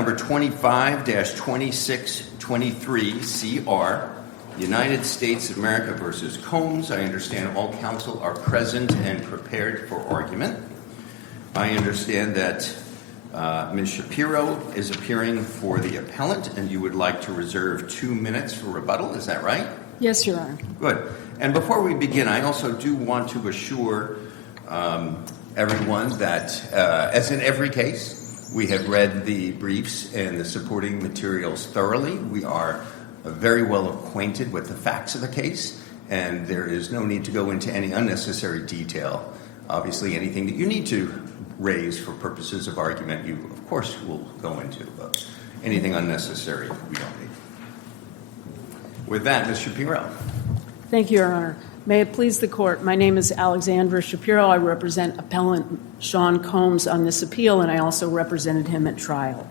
Number 25-2623 CR, United States of America versus Combs. I understand all counsel are present and prepared for argument. I understand that Ms. Shapiro is appearing for the appellant, and you would like to reserve 2 minutes for rebuttal. Is that right? Yes, Your Honor. Good. And before we begin, I also do want to assure everyone that, as in every case, we have read the briefs and the supporting materials thoroughly. We are very well acquainted with the facts of the case, and there is no need to go into any unnecessary detail. Obviously, anything that you need to raise for purposes of argument, you, of course, will go into, but anything unnecessary, we don't need. With that, Ms. Shapiro. Thank you, Your Honor. May it please the Court, my name is Alexandra Shapiro. I represent Appellant Sean Combs on this appeal, and I also represented him at trial.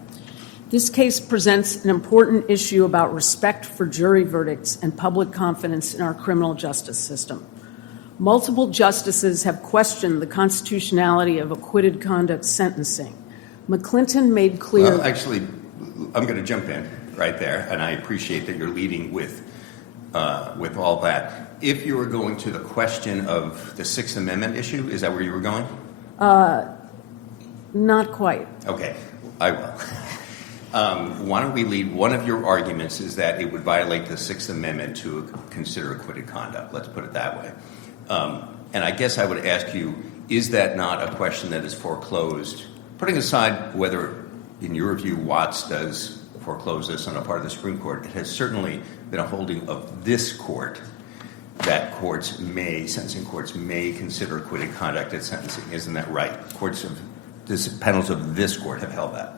This case presents an important issue about respect for jury verdicts and public confidence in our criminal justice system. Multiple justices have questioned the constitutionality of acquitted conduct sentencing. McClinton made clear... Well, actually, I'm going to jump in right there, and I appreciate that you're leading with all that. If you were going to the question of the Sixth Amendment issue, is that where you were going? Not quite. Okay, I will. Why don't we lead? One of your arguments is that it would violate the Sixth Amendment to consider acquitted conduct. Let's put it that way. And I guess I would ask you, is that not a question that is foreclosed? Putting aside whether, in your view, Watts does foreclose this on a part of the Supreme Court, it has certainly been a holding of this court that sentencing courts may consider acquitted conduct at sentencing. Isn't that right? Panels of this court have held that.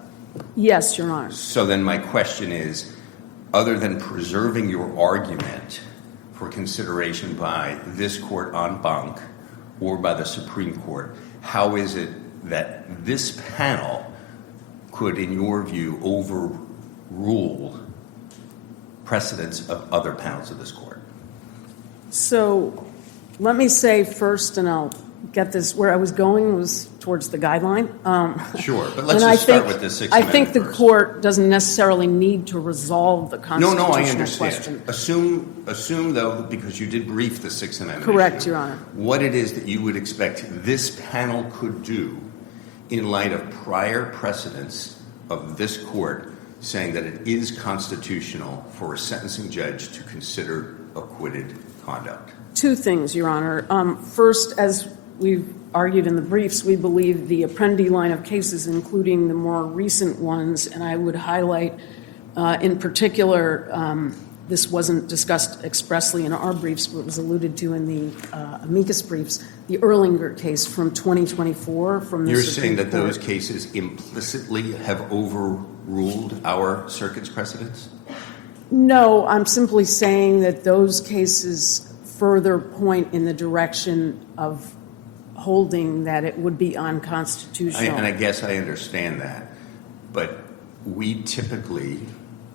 Yes, Your Honor. So then my question is, other than preserving your argument for consideration by this court en banc or by the Supreme Court, how is it that this panel could, in your view, overrule precedents of other panels of this court? So let me say first, and I'll get this, where I was going was towards the guideline. Sure, but let's just start with the Sixth Amendment. I think the first. Court doesn't necessarily need to resolve the constitutional No, I understand. question. Assume, though, because you did brief the Sixth Amendment Correct, issue, Your Honor. what it is that you would expect this panel could do in light of prior precedents of this court saying that it is constitutional for a sentencing judge to consider acquitted conduct. Two things, Your Honor. First, as we've argued in the briefs, we believe the Apprendi line of cases, including the more recent ones, and I would highlight in particular, this wasn't discussed expressly in our briefs, but was alluded to in the amicus briefs, the Erlinger case from 2024 from the You're Supreme saying that Court. those cases implicitly have overruled our circuit's precedents? No, I'm simply saying that those cases further point in the direction of holding that it would be unconstitutional. And I guess I understand that. But we typically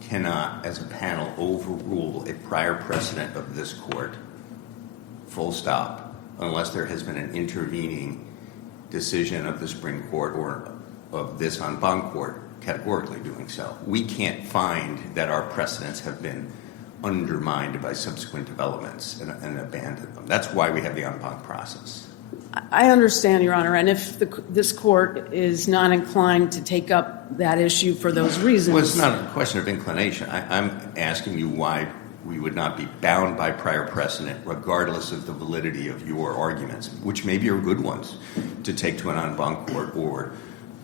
cannot, as a panel, overrule a prior precedent of this court, full stop, unless there has been an intervening decision of the Supreme Court or of this en banc court categorically doing so. We can't find that our precedents have been undermined by subsequent developments and abandoned them. That's why we have the en banc process. I understand, Your Honor, and if this court is not inclined to take up that issue for those reasons... Well, it's not a question of inclination. I'm asking you why we would not be bound by prior precedent, regardless of the validity of your arguments, which maybe are good ones, to take to an en banc court or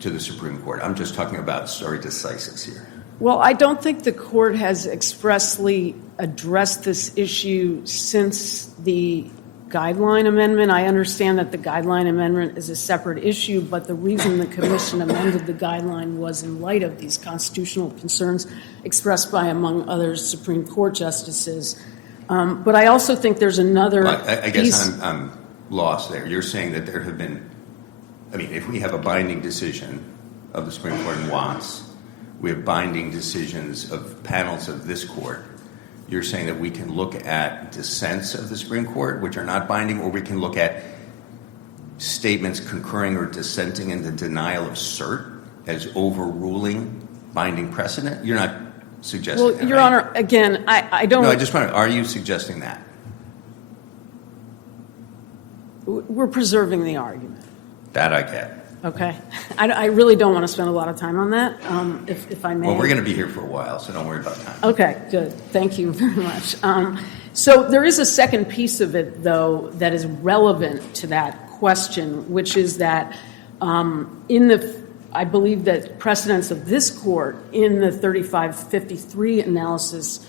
to the Supreme Court. I'm just talking about stare decisis here. Well, I don't think the court has expressly addressed this issue since the guideline amendment. I understand that the guideline amendment is a separate issue, but the reason the Commission amended the guideline was in light of these constitutional concerns expressed by, among others, Supreme Court justices. But I also think there's another I guess I'm lost there. You're saying that there have been, if we have a binding decision of the Supreme Court in Watts, we have binding decisions of panels of this court, you're saying that we can look at dissents of the Supreme Court, which are not binding, or we can look at statements concurring or dissenting in the denial of cert as overruling binding precedent? You're not suggesting Well, that, Your right? Honor, again, I don't... No, I just want to, are you suggesting that? We're preserving the argument, That I get. okay? I really don't want to spend a lot of time on that, if I may. Well, we're going to be here for a while, so don't worry about time. Okay, good. Thank you very much. So there is a second piece of it, though, that is relevant to that question, which is that I believe that precedents of this court in the 3553 analysis,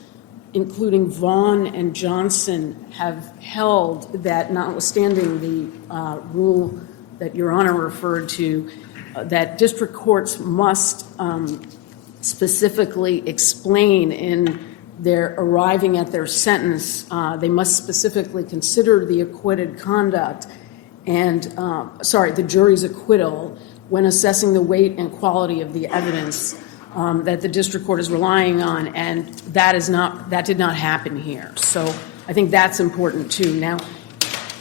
including Vaughn and Johnson, have held that notwithstanding the rule that Your Honor referred to, that district courts must specifically explain in their arriving at their sentence, they must specifically consider the acquitted conduct and, the jury's acquittal when assessing the weight and quality of the evidence that the district court is relying on, and that did not happen here. So I think that's important too. Now,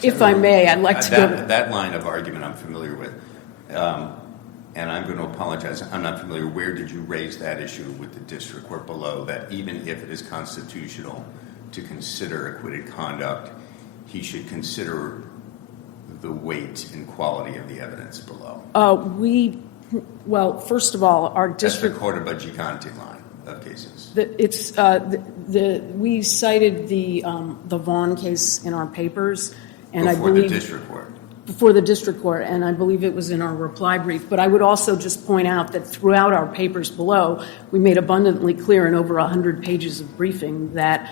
if I may, I'd like to go to... That line of argument I'm familiar with, and I'm going to apologize, I'm not familiar. Where did you raise that issue with the district court below, that even if it is constitutional to consider acquitted conduct, he should consider the weight and quality of the evidence below? Well, first of all, our district... That's the Cordoba Gigante line of cases. We cited the Vaughn case in our papers, and I believe... Before the district court. Before the district court, and I believe it was in our reply brief. But I would also just point out that throughout our papers below, we made abundantly clear in over 100 pages of briefing that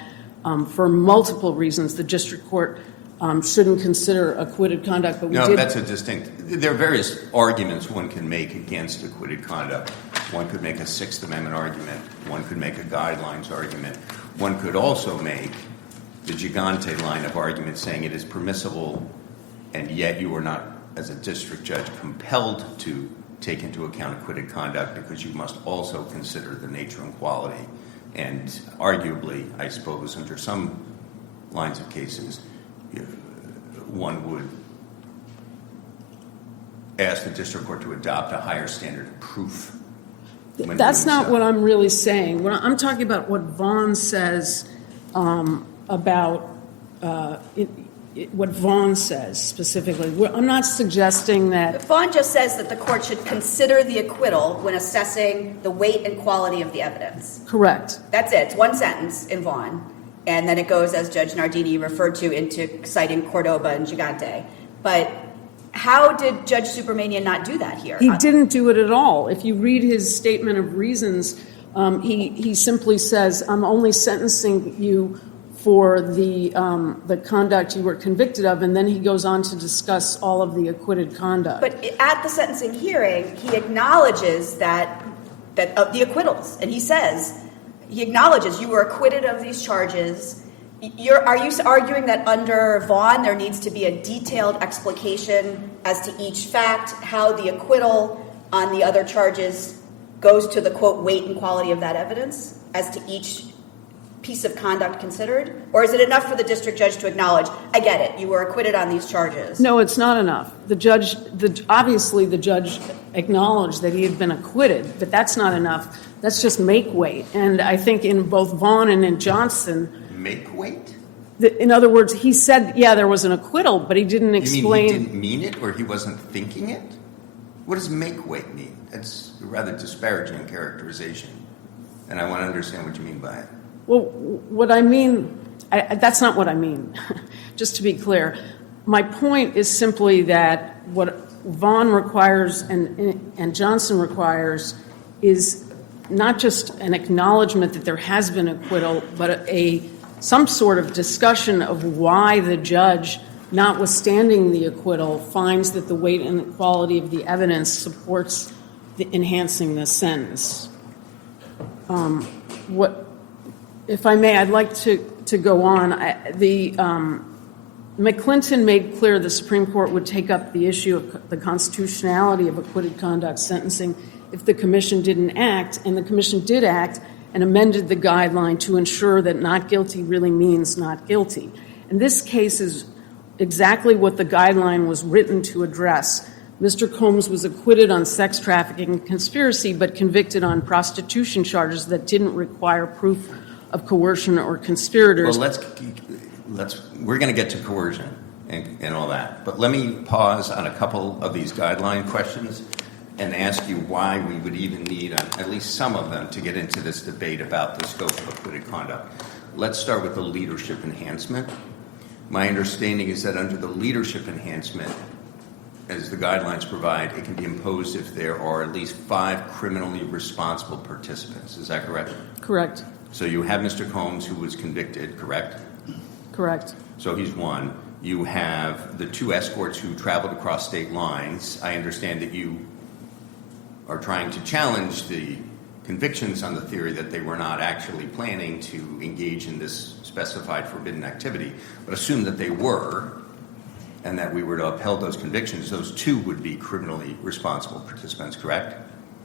for multiple reasons, the district court shouldn't consider acquitted conduct. But that's a distinct... There are various arguments one can make against acquitted conduct. One could make a Sixth Amendment argument. One could make a guidelines argument. One could also make the Gigante line of argument saying it is permissible, and yet you are not, as a district judge, compelled to take into account acquitted conduct because you must also consider the nature and quality. And arguably, I suppose, under some lines of cases, one would ask the district court to adopt a higher standard of proof. That's not what I'm really saying. I'm talking about what Vaughn says about what Vaughn says specifically. I'm not suggesting that... But Vaughn just says that the court should consider the acquittal when assessing the weight and quality of the evidence. Correct. That's it. It's one sentence in Vaughn. And then it goes, as Judge Nardini referred to, into citing Cordoba and Gigante. But how did Judge Supermania not do that here? He didn't do it at all. If you read his statement of reasons, he simply says, I'm only sentencing you for the conduct you were convicted of, and then he goes on to discuss all of the acquitted conduct. But at the sentencing hearing, he acknowledges that the acquittals, and he acknowledges you were acquitted of these charges. Are you arguing that under Vaughn there needs to be a detailed explication as to each fact, how the acquittal on the other charges goes to the, quote, weight and quality of that evidence as to each piece of conduct considered? Or is it enough for the district judge to acknowledge, I get it, you were acquitted on these charges? No, it's not enough. Obviously the judge acknowledged that he had been acquitted, but that's not enough. That's just make weight. And I think in both Vaughn and in Johnson... Make weight? In other words, he said, yeah, there was an acquittal, but he didn't explain... You mean he didn't mean it, or he wasn't thinking it? What does make weight mean? That's a rather disparaging characterization, and I want to understand what you mean by it. Well, what I mean, that's not what I mean, just to be clear. My point is simply that what Vaughn requires and Johnson requires is not just an acknowledgement that there has been acquittal, but some sort of discussion of why the judge, notwithstanding the acquittal, finds that the weight and the quality of the evidence supports enhancing the sentence. If I may, I'd like to go on. McClinton made clear the Supreme Court would take up the issue of the constitutionality of acquitted conduct sentencing if the commission didn't act, and the commission did act and amended the guideline to ensure that not guilty really means not guilty. And this case is exactly what the guideline was written to address. Mr. Combs was acquitted on sex trafficking and conspiracy, but convicted on prostitution charges that didn't require proof of coercion or conspirators. Well, we're going to get to coercion and all that. But let me pause on a couple of these guideline questions and ask you why we would even need at least some of them to get into this debate about the scope of acquitted conduct. Let's start with the leadership enhancement. My understanding is that under the leadership enhancement, as the guidelines provide, it can be imposed if there are at least 5 criminally responsible participants. Is that correct? Correct. So you have Mr. Combs, who was convicted, correct? Correct. So he's one. You have the 2 escorts who traveled across state lines. I understand that you are trying to challenge the convictions on the theory that they were not actually planning to engage in this specified forbidden activity, but assume that they were, and that we were to upheld those convictions. Those 2 would be criminally responsible participants, correct?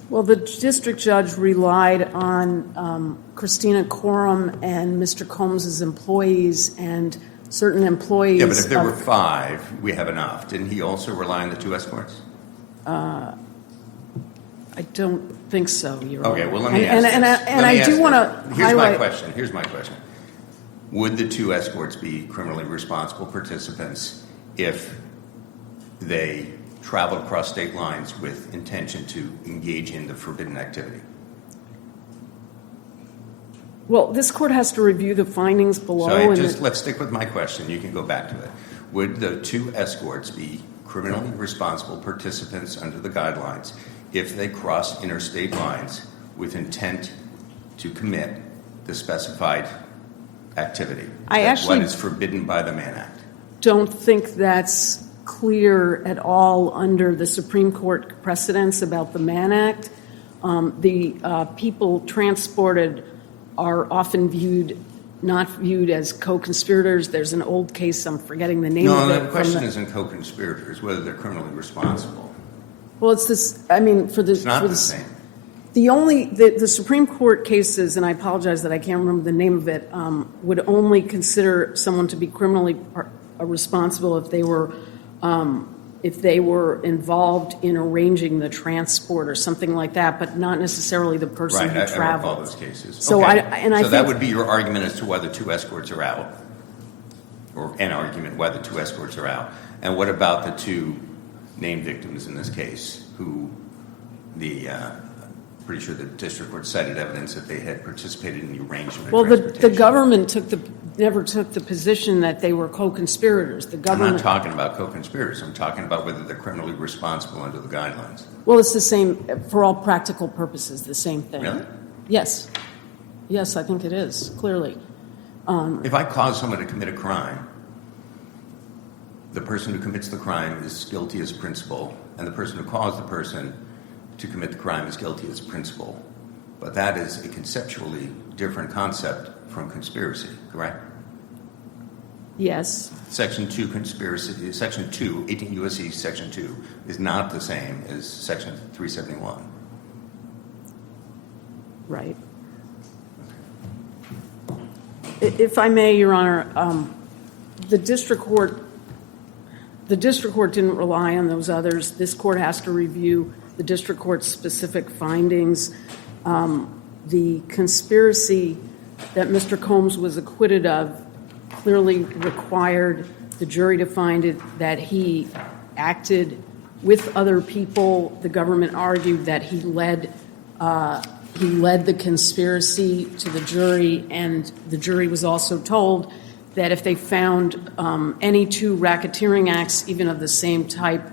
Well, the district judge relied on Christina Coram and Mr. Combs's employees and certain employees. Yeah, but if there were 5, we have enough. Didn't he also rely on the 2 escorts? I don't think so, Your Honor. Okay, well, let me ask this. Here's my question. Would the 2 escorts be criminally responsible participants if they traveled across state lines with intention to engage in the forbidden activity? Well, this court has to review the findings below. Let's stick with my question. You can go back to it. Would the 2 escorts be criminally responsible participants under the guidelines if they cross interstate lines with intent to commit the specified activity? What is forbidden by the Mann Act? Don't think that's clear at all under the Supreme Court precedents about the Mann Act. The people transported are often not viewed as co-conspirators. There's an old case, I'm forgetting the name of it. No, the question isn't co-conspirators, whether they're criminally responsible. Well, it's this, I mean, it's not the same. The Supreme Court cases, and I apologize that I can't remember the name of it, would only consider someone to be criminally responsible if they were involved in arranging the transport or something like that, but not necessarily the person who traveled. Right, I recall those cases. So okay. I think that would be your argument as to whether 2 escorts are out, or an argument whether 2 escorts are out. And what about the 2 named victims in this case, who pretty sure the district court cited evidence that they had participated in the arrangement of transportation? The government never took the position that they were co-conspirators. I'm not talking about co-conspirators. I'm talking about whether they're criminally responsible under the guidelines. Well, it's the same, for all practical purposes, the same thing. Really? Yes. Yes, I think it is, clearly. If I cause someone to commit a crime, the person who commits the crime is guilty as principal, and the person who caused the person to commit the crime is guilty as principal. But that is a conceptually different concept from conspiracy, correct? Yes. Section 2 conspiracy, Section 2, 18 U.S.C. Section 2 is not the same as Section 371. Right. If I may, Your Honor, the district court didn't rely on those others. This court has to review the district court's specific findings. The conspiracy that Mr. Combs was acquitted of clearly required the jury to find that he acted with other people. The government argued that he led the conspiracy to the jury, and the jury was also told that if they found any 2 racketeering acts, even of the same type,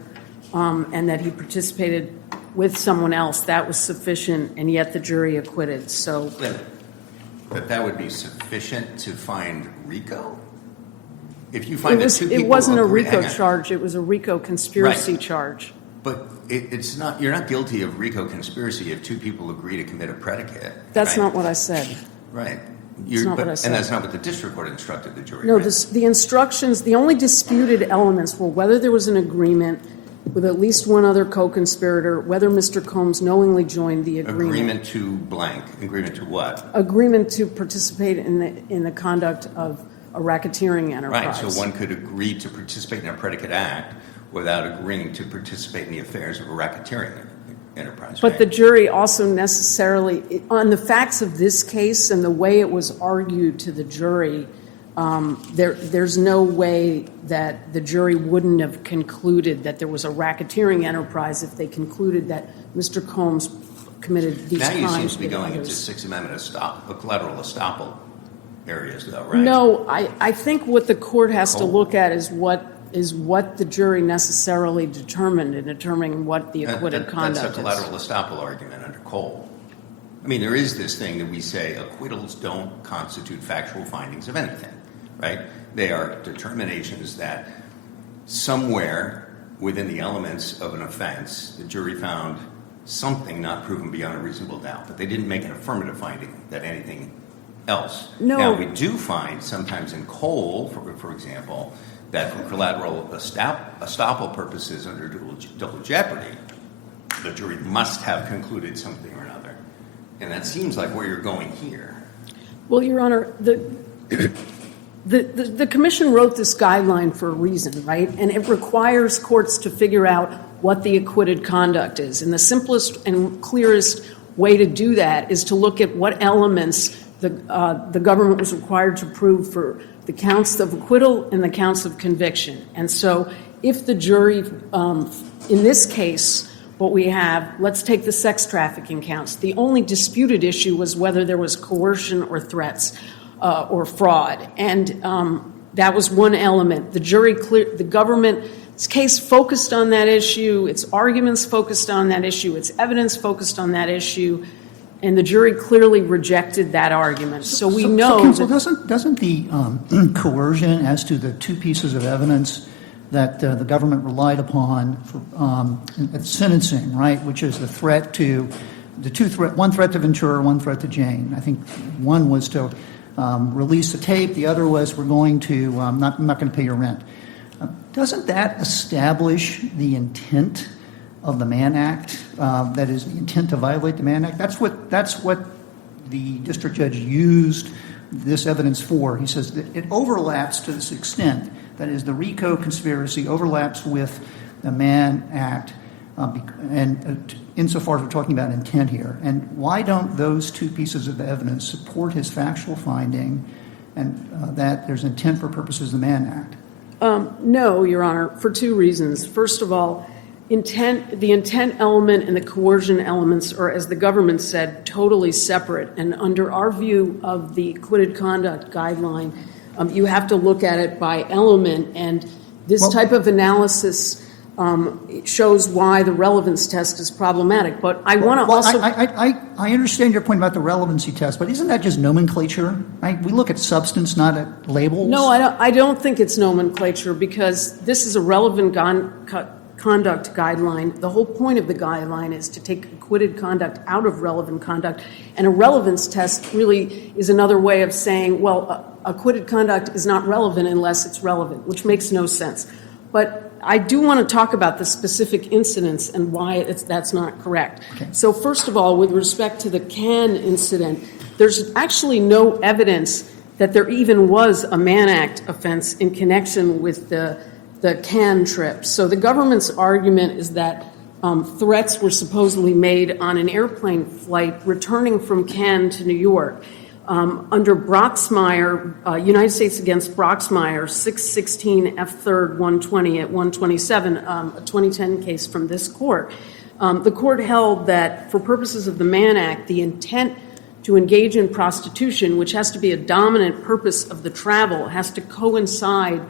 and that he participated with someone else, that was sufficient, and yet the jury acquitted. So, but that would be sufficient to find RICO? If you find that 2 people... It wasn't a RICO charge. It was a RICO conspiracy charge. But it's not. You're not guilty of RICO conspiracy if 2 people agree to commit a predicate. That's not what I said. Right. That's not what I said. And that's not what the district court instructed the jury. No, right? the instructions, the only disputed elements were whether there was an agreement with at least one other co-conspirator, whether Mr. Combs knowingly joined the agreement. Agreement to blank. Agreement to what? Agreement to participate in the conduct of a racketeering enterprise. Right, so one could agree to participate in a predicate act without agreeing to participate in the affairs of a racketeering enterprise. But right? the jury also necessarily, on the facts of this case and the way it was argued to the jury, there's no way that the jury wouldn't have concluded that there was a racketeering enterprise if they concluded that Mr. Combs committed these crimes. Now you seem to be with going others. into Sixth Amendment collateral estoppel areas, though, right? No, I think what the court has to look at is what the jury necessarily determined in determining what the acquitted conduct That's a collateral estoppel argument under Cole. I mean, there is this thing that we say acquittals don't constitute factual findings of anything, right? They are determinations that somewhere within the elements of an offense, the jury found something not proven beyond a reasonable doubt, but they didn't make an affirmative finding that anything else. No. Now, we do find sometimes in Cole, for example, that for collateral estoppel purposes under double jeopardy, the jury must have concluded something or another. And that seems like where you're going here. Well, Your Honor, the commission wrote this guideline for a reason, right? And it requires courts to figure out what the acquitted conduct is. And the simplest and clearest way to do that is to look at what elements the government was required to prove for the counts of acquittal and the counts of conviction. And so if the jury, in this case, what we have, let's take the sex trafficking counts. The only disputed issue was whether there was coercion or threats or fraud. And that was one element. The government's case focused on that issue, its arguments focused on that issue, its evidence focused on that issue, and the jury clearly rejected that argument. So we know counsel, that doesn't the coercion as to the two pieces of evidence that the government relied upon for at sentencing, right, which is the threat to one threat to Ventura, one threat to Jane. I think one was to release the tape. The other was we're going to I'm not going to pay your rent. Doesn't that establish the intent of the Mann Act? That is, the intent to violate the Mann Act. That's what the district judge used this evidence for. He says that it overlaps to this extent. That is, the RICO conspiracy overlaps with the Mann Act, and insofar as we're talking about intent here. And why don't those two pieces of evidence support his factual finding and that there's intent for purposes of the Mann Act? No, Your Honor, for two reasons. First of all, the intent element and the coercion elements are, as the government said, totally separate. And under our view of the acquitted conduct guideline, you have to look at it by element. And this type of analysis shows why the relevance test is problematic. But I want to also... I understand your point about the relevancy test, but isn't that just nomenclature? Right? We look at substance, not at labels. No, I don't think it's nomenclature because this is a relevant conduct guideline. The whole point of the guideline is to take acquitted conduct out of relevant conduct. And a relevance test really is another way of saying, well, acquitted conduct is not relevant unless it's relevant, which makes no sense. But I do want to talk about the specific incidents and why that's not correct. Okay. So first of all, with respect to the Cannes incident, there's actually no evidence that there even was a Mann Act offense in connection with the Cannes trip. So the government's argument is that threats were supposedly made on an airplane flight returning from Cannes to New York. Under Broxmire, United States against Broxmire, 616 F3rd 120 at 127, a 2010 case from this court, the court held that for purposes of the Mann Act, the intent to engage in prostitution, which has to be a dominant purpose of the travel, has to coincide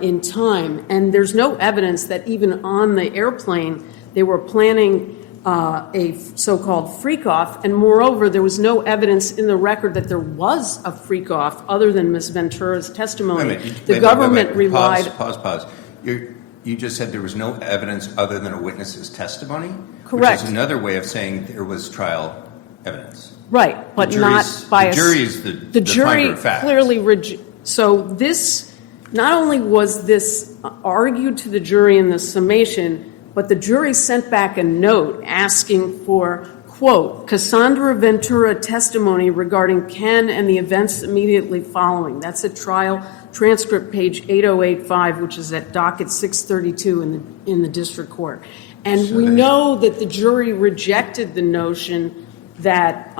in time. And there's no evidence that even on the airplane they were planning a so-called freak-off, and moreover, there was no evidence in the record that there was a freak-off other than Ms. Ventura's testimony. The government relied... Pause. You just said there was no evidence other than a witness's testimony? Correct. Which is another way of saying there was trial evidence. Right, but not by the jury is the jury of fact. Clearly... So this... Not only was this argued to the jury in the summation, but the jury sent back a note asking for quote, Cassandra Ventura testimony regarding Ken and the events immediately following. That's at trial transcript page 8085, which is at docket 632 in the district court. And we know that the jury rejected the notion that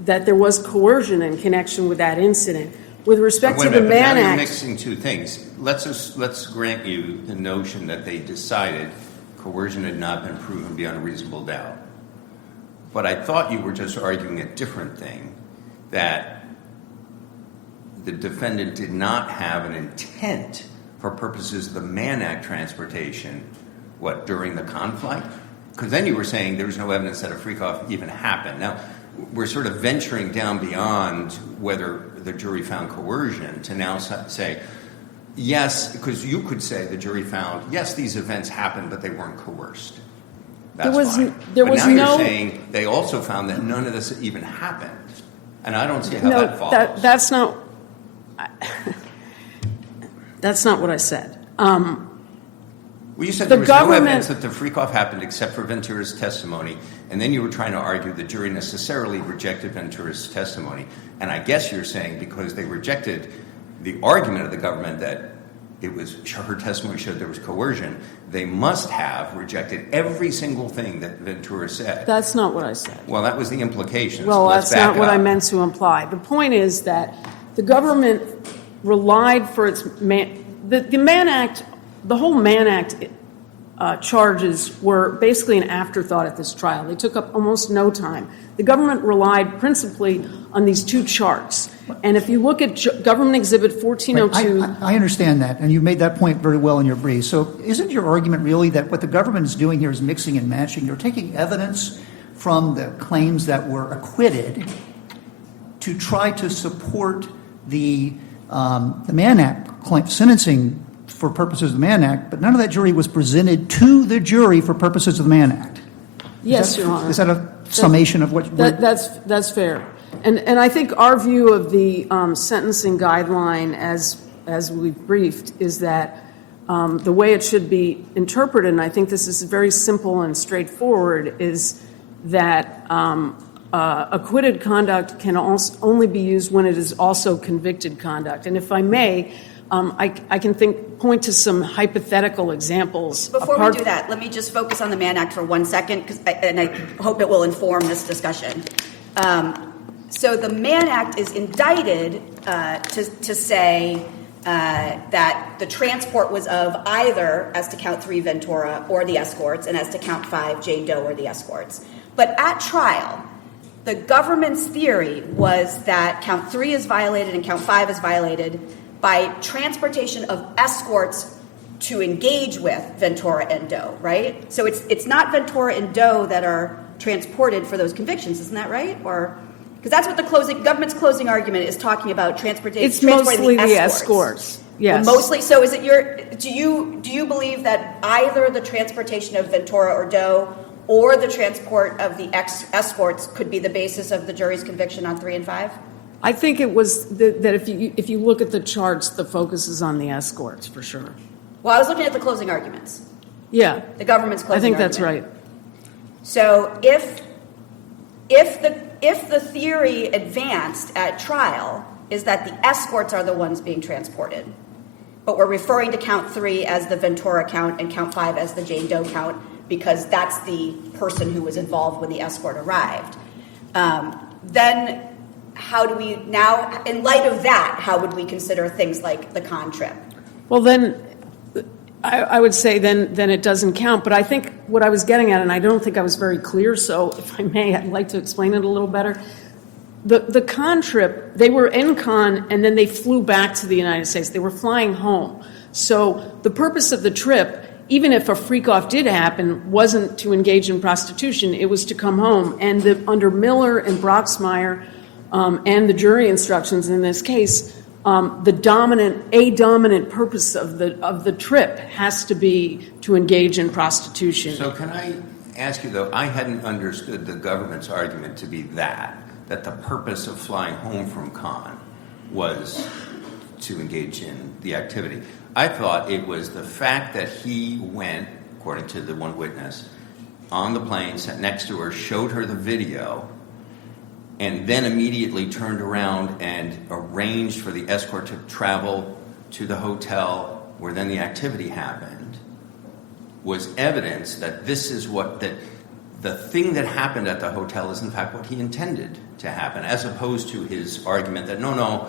that there was coercion in connection with that incident. With respect to the Mann Now you're Act, mixing two things. Let's grant you the notion that they decided coercion had not been proven beyond a reasonable doubt. But I thought you were just arguing a different thing, that the defendant did not have an intent for purposes of the Mann Act transportation, during the conflict? Because then you were saying there was no evidence that a freak-off even happened. Now, we're sort of venturing down beyond whether the jury found coercion to now say, yes, because you could say the jury found, yes, these events happened, but they weren't coerced. That's fine. There but was now no, you're saying they also found that none of this even happened. And I don't see how no, that follows. that's not what I said. Well, you said The there was no government- evidence that the freak-off happened except for Ventura's testimony, and then you were trying to argue the jury necessarily rejected Ventura's testimony. And I guess you're saying because they rejected the argument of the government that her testimony showed there was coercion, they must have rejected every single thing that Ventura said. That's not what I said. Well, that was the implication. Well, so let's that's not back what up. I meant to imply. The point is that the government relied for its the Mann Act, the whole Mann Act charges were basically an afterthought at this trial. They took up almost no time. The government relied principally on these two charts. And if you look at Government Exhibit 1402... I understand that, and you made that point very well in your brief. So isn't your argument really that what the government is doing here is mixing and matching? You're taking evidence from the claims that were acquitted to try to support the Mann Act claim, sentencing for purposes of the Mann Act, but none of that jury was presented to the jury for purposes of the Mann Act. Yes, Your Honor. Is that a summation of what... That's fair. And I think our view of the sentencing guideline as we've briefed is that the way it should be interpreted, and I think this is very simple and straightforward, is that acquitted conduct can only be used when it is also convicted conduct. And if I may, I can point to some hypothetical examples. Before we do that, let me just focus on the Mann Act for 1 second, and I hope it will inform this discussion. So the Mann Act is indicted to say that the transport was of either, as to count 3, Ventura, or the escorts, and as to count 5, Jane Doe or the escorts. But at trial, the government's theory was that count 3 is violated and count 5 is violated by transportation of escorts to engage with Ventura and Doe, right? So it's not Ventura and Doe that are transported for those convictions, isn't that right? Or because that's what the government's closing argument is talking about, transporting. It's mostly the escorts. Yes. Well, mostly. So is it do you believe that either the transportation of Ventura or Doe or the transport of the escorts could be the basis of the jury's conviction on 3 and 5? I think it was that if you look at the charts, the focus is on the escorts for sure. Well, I was looking at the closing arguments. Yeah. The government's closing I think argument. that's right. So if the theory advanced at trial is that the escorts are the ones being transported, but we're referring to count 3 as the Ventura count and count 5 as the Jane Doe count because that's the person who was involved when the escort arrived, then how do we now, in light of that, how would we consider things like the con trip? Well, then I would say then it doesn't count. But I think what I was getting at, and I don't think I was very clear, so if I may, I'd like to explain it a little better. The con trip, they were in con, and then they flew back to the United States. They were flying home. So the purpose of the trip, even if a freak-off did happen, wasn't to engage in prostitution. It was to come home. And under Miller and Broxmire and the jury instructions in this case, the dominant purpose of the trip has to be to engage in prostitution. So can I ask you, though, I hadn't understood the government's argument to be that the purpose of flying home from con was to engage in the activity. I thought it was the fact that he went, according to the one witness, on the plane, sat next to her, showed her the video, and then immediately turned around and arranged for the escort to travel to the hotel where then the activity happened, was evidence that this is what, that the thing that happened at the hotel is in fact what he intended to happen, as opposed to his argument that, no,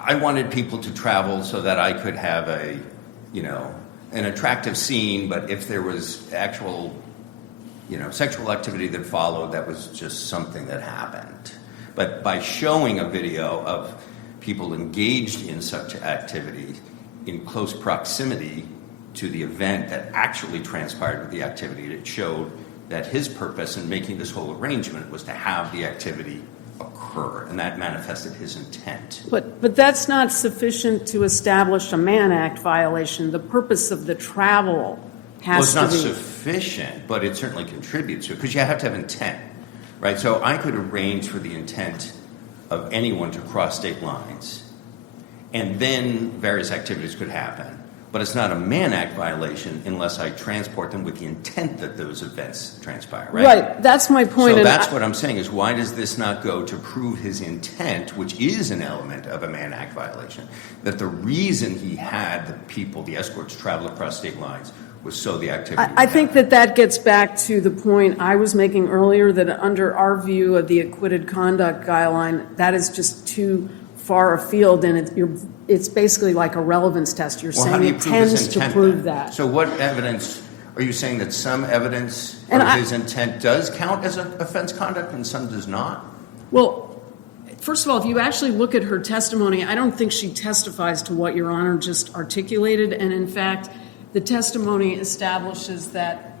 I wanted people to travel so that I could have a, an attractive scene, but if there was actual, sexual activity that followed, that was just something that happened. But by showing a video of people engaged in such activity in close proximity to the event that actually transpired with the activity, it showed that his purpose in making this whole arrangement was to have the activity occur, and that manifested his intent. But that's not sufficient to establish a Mann Act violation. The purpose of the travel has to be... Well, it's not sufficient, but it certainly contributes to it, because you have to have intent, right? So I could arrange for the intent of anyone to cross state lines, and then various activities could happen. But it's not a Mann Act violation unless I transport them with the intent that those events transpire, right? Right, that's my point. So that's what I'm saying is, why does this not go to prove his intent, which is an element of a Mann Act violation, that the reason he had the people, the escorts, travel across state lines was so the activity I think that gets back to the point I was making earlier, that under our view of the acquitted conduct guideline, that is just too far afield, and it's basically like a relevance test. You're saying it tends to prove that. So what evidence, are you saying that some evidence of his intent does count as an offense conduct and some does not? Well, first of all, if you actually look at her testimony, I don't think she testifies to what Your Honor just articulated, and in fact, the testimony establishes that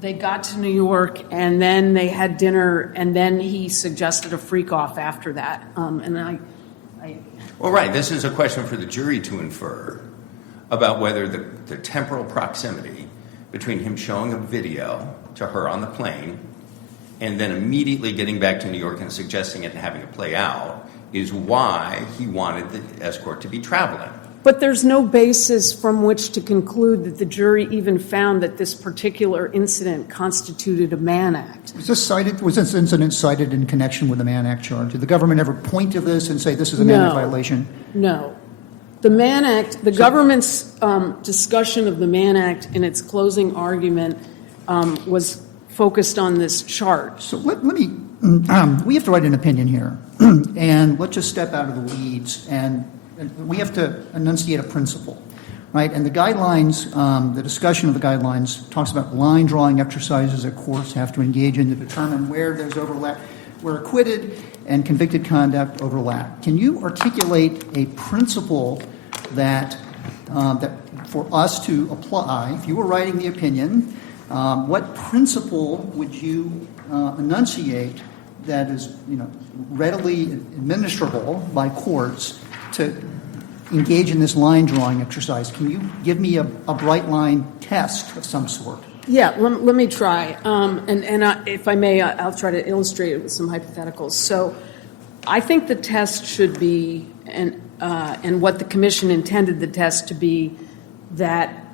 they got to New York and then they had dinner and then he suggested a freak off after that. Well, right. This is a question for the jury to infer about whether the temporal proximity between him showing a video to her on the plane and then immediately getting back to New York and suggesting it and having it play out is why he wanted the escort to be traveling. But there's no basis from which to conclude that the jury even found that this particular incident constituted a Mann Act. Was this incident cited in connection with the Mann Act charge? Did the government ever point to this and say this is a Mann Act violation? No. The Mann Act, the government's discussion of the Mann Act in its closing argument was focused on this charge. So let me, we have to write an opinion here, and let's just step out of the weeds, and we have to enunciate a principle, right? And the guidelines, the discussion of the guidelines talks about line drawing exercises that courts have to engage in to determine where there's overlap, where acquitted and convicted conduct overlap. Can you articulate a principle that for us to apply, if you were writing the opinion, what principle would you enunciate that is, readily administrable by courts to engage in this line drawing exercise? Can you give me a bright line test of some sort? Yeah, let me try. If I may, I'll try to illustrate it with some hypotheticals. So I think the test should be, and what the commission intended the test to be, that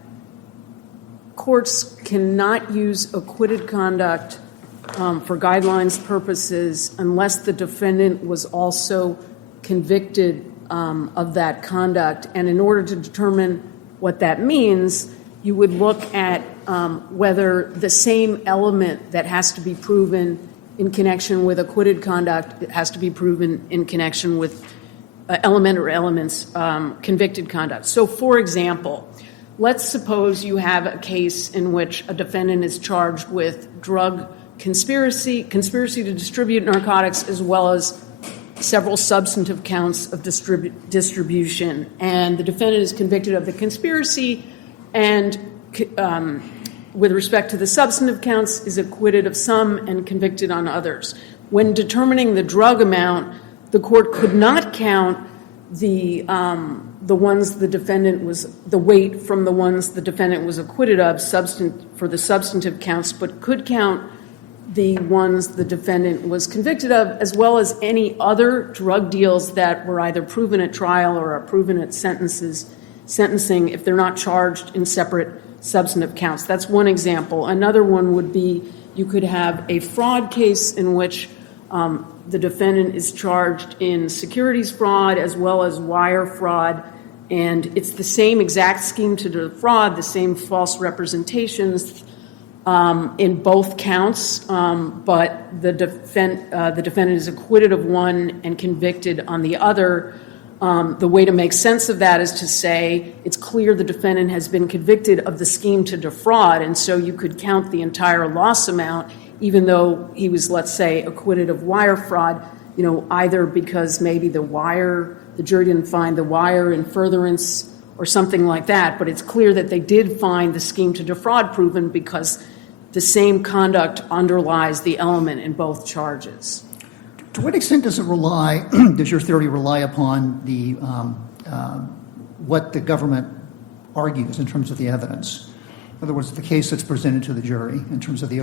courts cannot use acquitted conduct for guidelines purposes unless the defendant was also convicted of that conduct. And in order to determine what that means, you would look at whether the same element that has to be proven in connection with acquitted conduct, it has to be proven in connection with element or elements convicted conduct. So, for example, let's suppose you have a case in which a defendant is charged with drug conspiracy to distribute narcotics, as well as several substantive counts of distribution. And the defendant is convicted of the conspiracy and, with respect to the substantive counts, is acquitted of some and convicted on others. When determining the drug amount, the court could not count the ones the defendant was, the weight from the ones the defendant was acquitted of for the substantive counts, but could count the ones the defendant was convicted of, as well as any other drug deals that were either proven at trial or are proven at sentencing if they're not charged in separate substantive counts. That's one example. Another one would be you could have a fraud case in which the defendant is charged in securities fraud as well as wire fraud, and it's the same exact scheme to defraud, the same false representations in both counts, but the defendant is acquitted of one and convicted on the other. The way to make sense of that is to say it's clear the defendant has been convicted of the scheme to defraud, and so you could count the entire loss amount, even though he was, let's say, acquitted of wire fraud, either because maybe the jury didn't find the wire in furtherance or something like that, but it's clear that they did find the scheme to defraud proven because the same conduct underlies the element in both charges. To what extent does your theory rely upon the what the government argues in terms of the evidence? In other words, the case that's presented to the jury in terms of the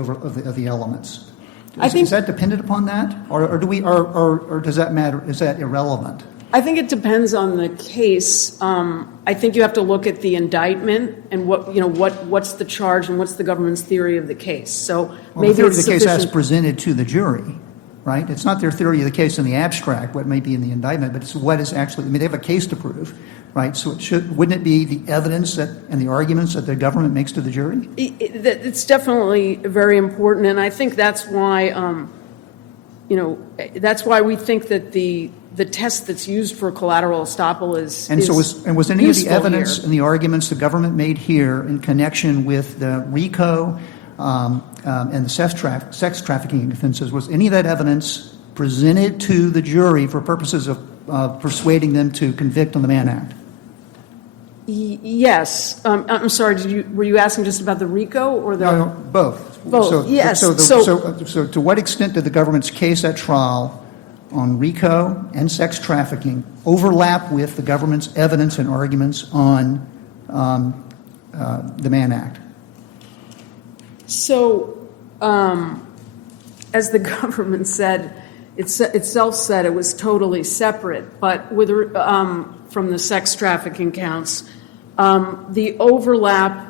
elements. Is that dependent upon that, or does that matter? Is that irrelevant? I think it depends on the case. I think you have to look at the indictment and what's the charge and what's the government's theory of the case. So maybe the theory it's of the case sufficient. as presented to the jury, right? It's not their theory of the case in the abstract, what may be in the indictment, but it's what is actually. I mean, they have a case to prove, right? So wouldn't it be the evidence and the arguments that the government makes to the jury? It's definitely very important, and I think that's why that's why we think that the test that's used for collateral estoppel is was any of the evidence here. and the arguments the government made here in connection with the RICO and the sex trafficking offenses, was any of that evidence presented to the jury for purposes of persuading them to convict on the Mann Act? Yes. I'm sorry. Were you asking just about the RICO or the? No, both. Both. Yes. So to what extent did the government's case at trial on RICO and sex trafficking overlap with the government's evidence and arguments on the Mann Act? So, as the government said, itself said it was totally separate, but with from the sex trafficking counts, the overlap.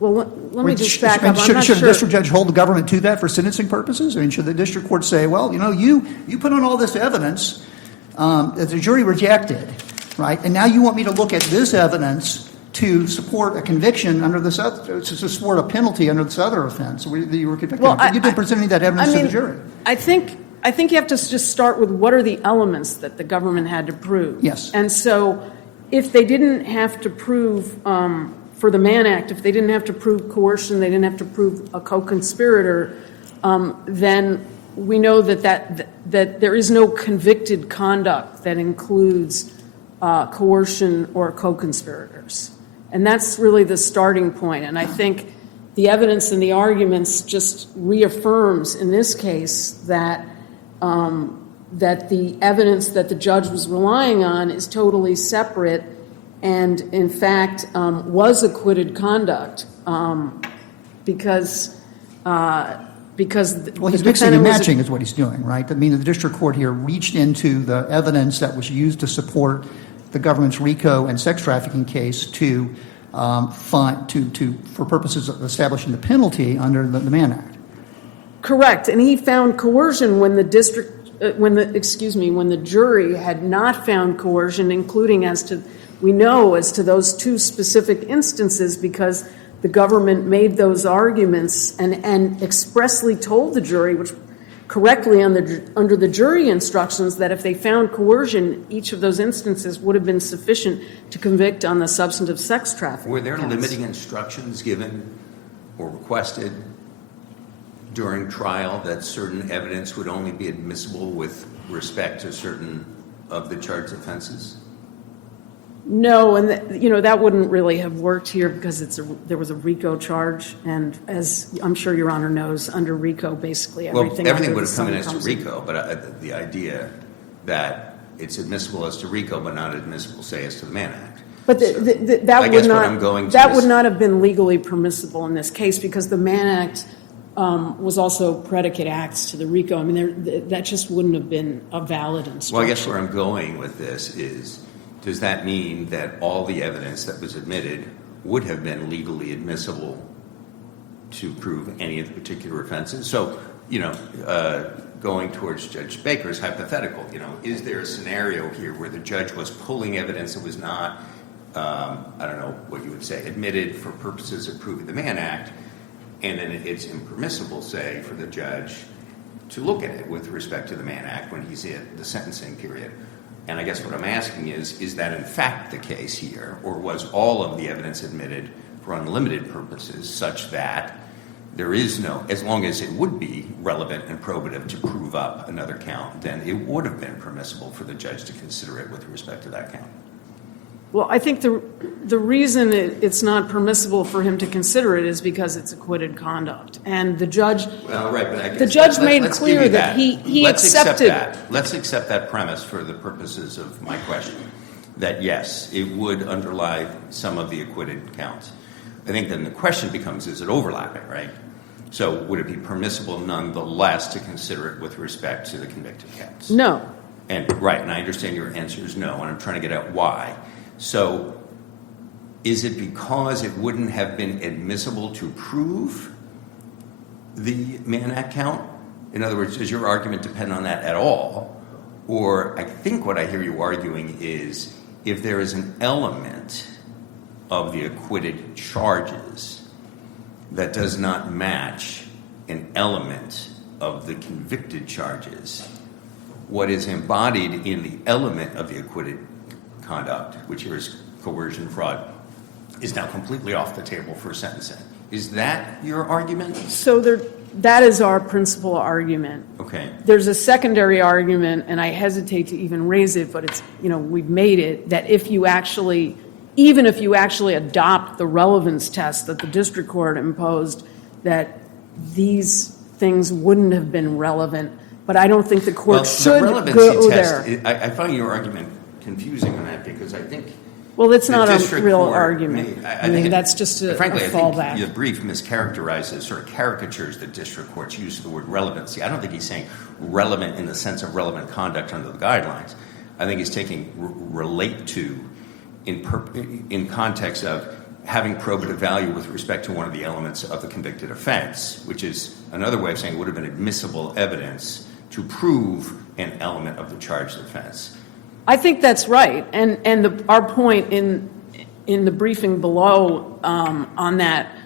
Well, let me just back up. I'm not should sure. a district judge hold the government to that for sentencing purposes? I mean, should the district court say, well, you put on all this evidence that the jury rejected, right? And now you want me to look at this evidence to support a conviction under this other, to support a penalty under this other offense that you were convicted of. You didn't present any of that evidence to the jury. I think you have to just start with what are the elements that the government had to prove. Yes. And so if they didn't have to prove for the Mann Act, if they didn't have to prove coercion, they didn't have to prove a co-conspirator, then we know that there is no convicted conduct that includes coercion or co-conspirators. And that's really the starting point. And I think the evidence and the arguments just reaffirms in this case that the evidence that the judge was relying on is totally separate and, in fact, was acquitted conduct because he's mixing and matching is what he's doing, right? I mean, the district court here reached into the evidence that was used to support the government's RICO and sex trafficking case for purposes of establishing the penalty under the Mann Act. Correct, and he found coercion when the jury had not found coercion, including as to those two specific instances, because the government made those arguments and expressly told the jury, which correctly under the jury instructions, that if they found coercion, each of those instances would have been sufficient to convict on the substantive sex trafficking. Were there counts. limiting instructions given or requested during trial that certain evidence would only be admissible with respect to certain of the charged offenses? No, and that wouldn't really have worked here because there was a RICO charge, and as I'm sure Your Honor knows, under RICO, basically everything would have come in as to RICO, but the idea that it's admissible as to RICO but not admissible, say, as to the Mann Act. But that would not have been legally permissible in this case because the Mann Act was also predicate acts to the RICO. I mean, that just wouldn't have been a valid instruction. Well, I guess where I'm going with this is, does that mean that all the evidence that was admitted would have been legally admissible to prove any of the particular offenses. So, going towards Judge Baker's hypothetical, is there a scenario here where the judge was pulling evidence that was not, I don't know what you would say, admitted for purposes of proving the Mann Act, and then it's impermissible, say, for the judge to look at it with respect to the Mann Act when he's in the sentencing period? And I guess what I'm asking is that in fact the case here, or was all of the evidence admitted for unlimited purposes such that there is no, as long as it would be relevant and probative to prove up another count, then it would have been permissible for the judge to consider it with respect to that count? Well, I think the reason it's not permissible for him to consider it is because it's acquitted conduct. And the judge, well, right, but I guess the judge made let's clear give you that he let's accepted. Accept that. Let's accept that premise for the purposes of my question, that yes, it would underlie some of the acquitted counts. I think then the question becomes, is it overlapping, right? So would it be permissible nonetheless to consider it with respect to the convicted counts? No. And right, and I understand your answer is no, and I'm trying to get at why. So is it because it wouldn't have been admissible to prove the Mann Act count? In other words, does your argument depend on that at all? Or I think what I hear you arguing is if there is an element of the acquitted charges that does not match an element of the convicted charges, what is embodied in the element of the acquitted conduct, which here is coercion, fraud, is now completely off the table for sentencing. Is that your argument? So that is our principal argument. Okay. There's a secondary argument, and I hesitate to even raise it, but it's, we've made it, that even if you actually adopt the relevance test that the district court imposed, that these things wouldn't have been relevant. But I don't think the court should the relevancy go test, there. I find your argument confusing on that because I think Well, it's not a real court argument. I mean, that's just a frankly, fallback. I think your brief mischaracterizes, sort of caricatures the district court's use of the word relevancy. I don't think he's saying relevant in the sense of relevant conduct under the guidelines. I think he's taking relate to in context of having probative value with respect to one of the elements of the convicted offense, which is another way of saying it would have been admissible evidence to prove an element of the charged offense. I think that's right, and our point in the briefing below on that,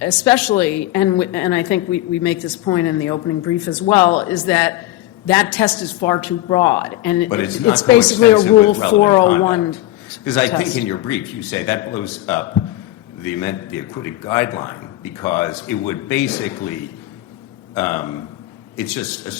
especially, and I think we make this point in the opening brief as well, is that test is far too broad, and but it's not basically a Rule with 401. Because I think in your brief you say that blows up the acquitted guideline because it would basically. It's just a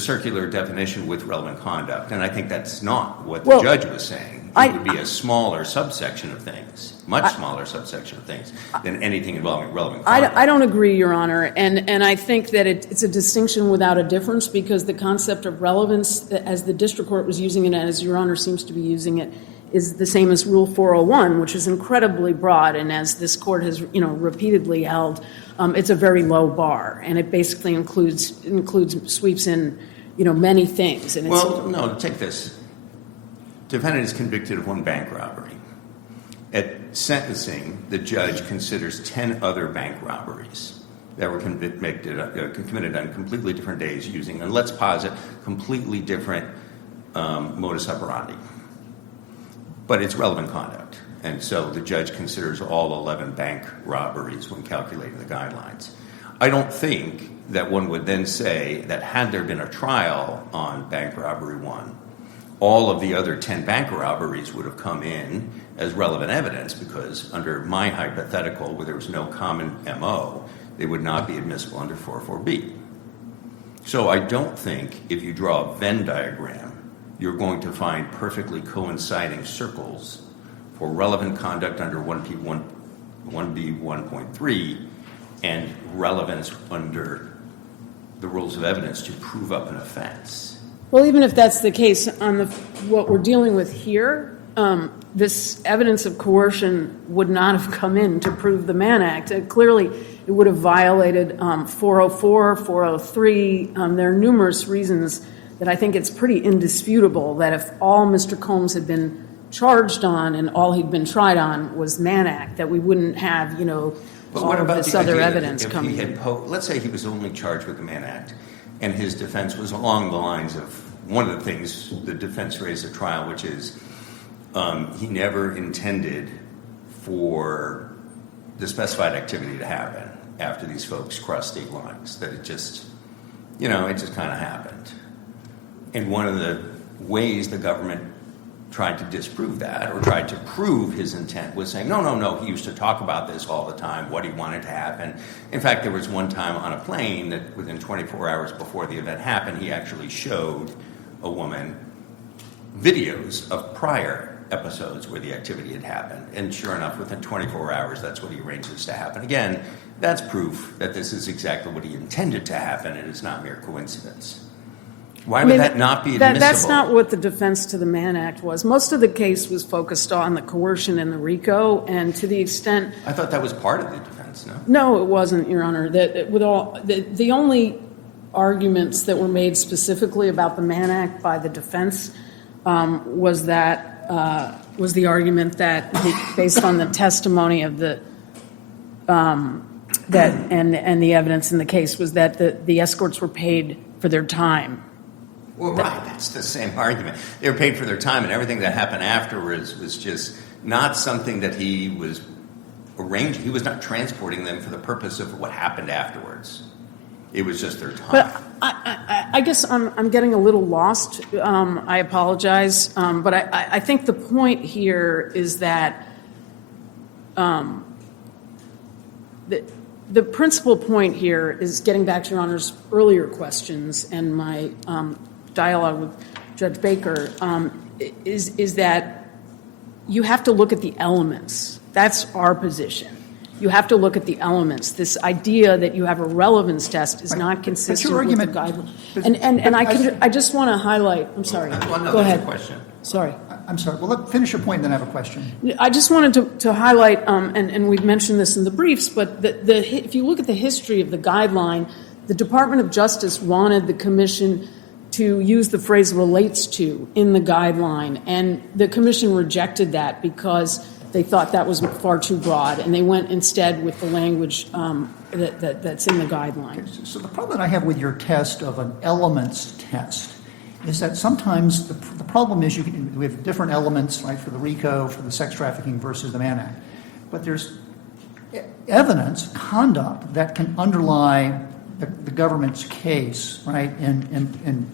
circular definition with relevant conduct, and I think that's not what the judge was saying. It would be a smaller subsection of things, much smaller subsection of things than anything involving relevant conduct. I don't agree, Your Honor, and I think that it's a distinction without a difference because the concept of relevance, as the district court was using it, and as Your Honor seems to be using it, is the same as Rule 401, which is incredibly broad, and as this court has repeatedly held, it's a very low bar, and it basically sweeps in many things. And no, take this. Defendant is convicted of one bank robbery. At sentencing, the judge considers 10 other bank robberies that were committed on completely different days using, and let's posit, completely different modus operandi. But it's relevant conduct. And so the judge considers all 11 bank robberies when calculating the guidelines. I don't think that one would then say that had there been a trial on bank robbery 1, all of the other 10 bank robberies would have come in as relevant evidence because under my hypothetical, where there was no common MO, they would not be admissible under 404B. So I don't think if you draw a Venn diagram, you're going to find perfectly coinciding circles for relevant conduct under 1B1.3 and relevance under the rules of evidence to prove up an offense. Well, even if that's the case, on what we're dealing with here, this evidence of coercion would not have come in to prove the Mann Act. Clearly, it would have violated 404, 403. There are numerous reasons that I think it's pretty indisputable that if all Mr. Combs had been charged on and all he'd been tried on was Mann Act, that we wouldn't have, But all what of about this the other idea that evidence if coming he in. had let's say he was only charged with the Mann Act, and his defense was along the lines of one of the things the defense raised at trial, which is he never intended for the specified activity to happen after these folks crossed state lines, that it just kind of happened. And one of the ways the government tried to disprove that, or tried to prove his intent, was saying, no, he used to talk about this all the time, what he wanted to happen. In fact, there was one time on a plane that within 24 hours before the event happened, he actually showed a woman videos of prior episodes where the activity had happened. And sure enough, within 24 hours, that's what he arranges to happen. Again, that's proof that this is exactly what he intended to happen, and it's not mere coincidence. Why would that not be admissible? That's not what the defense to the Mann Act was. Most of the case was focused on the coercion and the RICO, and to the extent... I thought that was part of the defense, no? No, it wasn't, Your Honor. The only arguments that were made specifically about the Mann Act by the defense was the argument that, based on the testimony of the and the evidence in the case, was that the escorts were paid for their time. Well, right, that's the same argument. They were paid for their time, and everything that happened afterwards was just not something that he was arranging. He was not transporting them for the purpose of what happened afterwards. It was just their time. But I guess I'm getting a little lost. I apologize. But I think the point here is that the principal point here is, getting back to Your Honor's earlier questions and my dialogue with Judge Baker, is that you have to look at the elements. That's our position. You have to look at the elements. This idea that you have a relevance test is not consistent with the guideline. And I just want to highlight. I'm sorry. Go ahead. Question. Sorry. I'm sorry. Well, finish your point, then I have a question. I just wanted to highlight, and we've mentioned this in the briefs, but if you look at the history of the guideline, the Department of Justice wanted the Commission to use the phrase "relates to" in the guideline, and the Commission rejected that because they thought that was far too broad, and they went instead with the language that's in the guideline. Okay, so the problem that I have with your test of an elements test is that sometimes the problem is we have different elements, right, for the RICO, for the sex trafficking versus the Mann Act. But there's evidence, conduct, that can underlie the government's case, right, in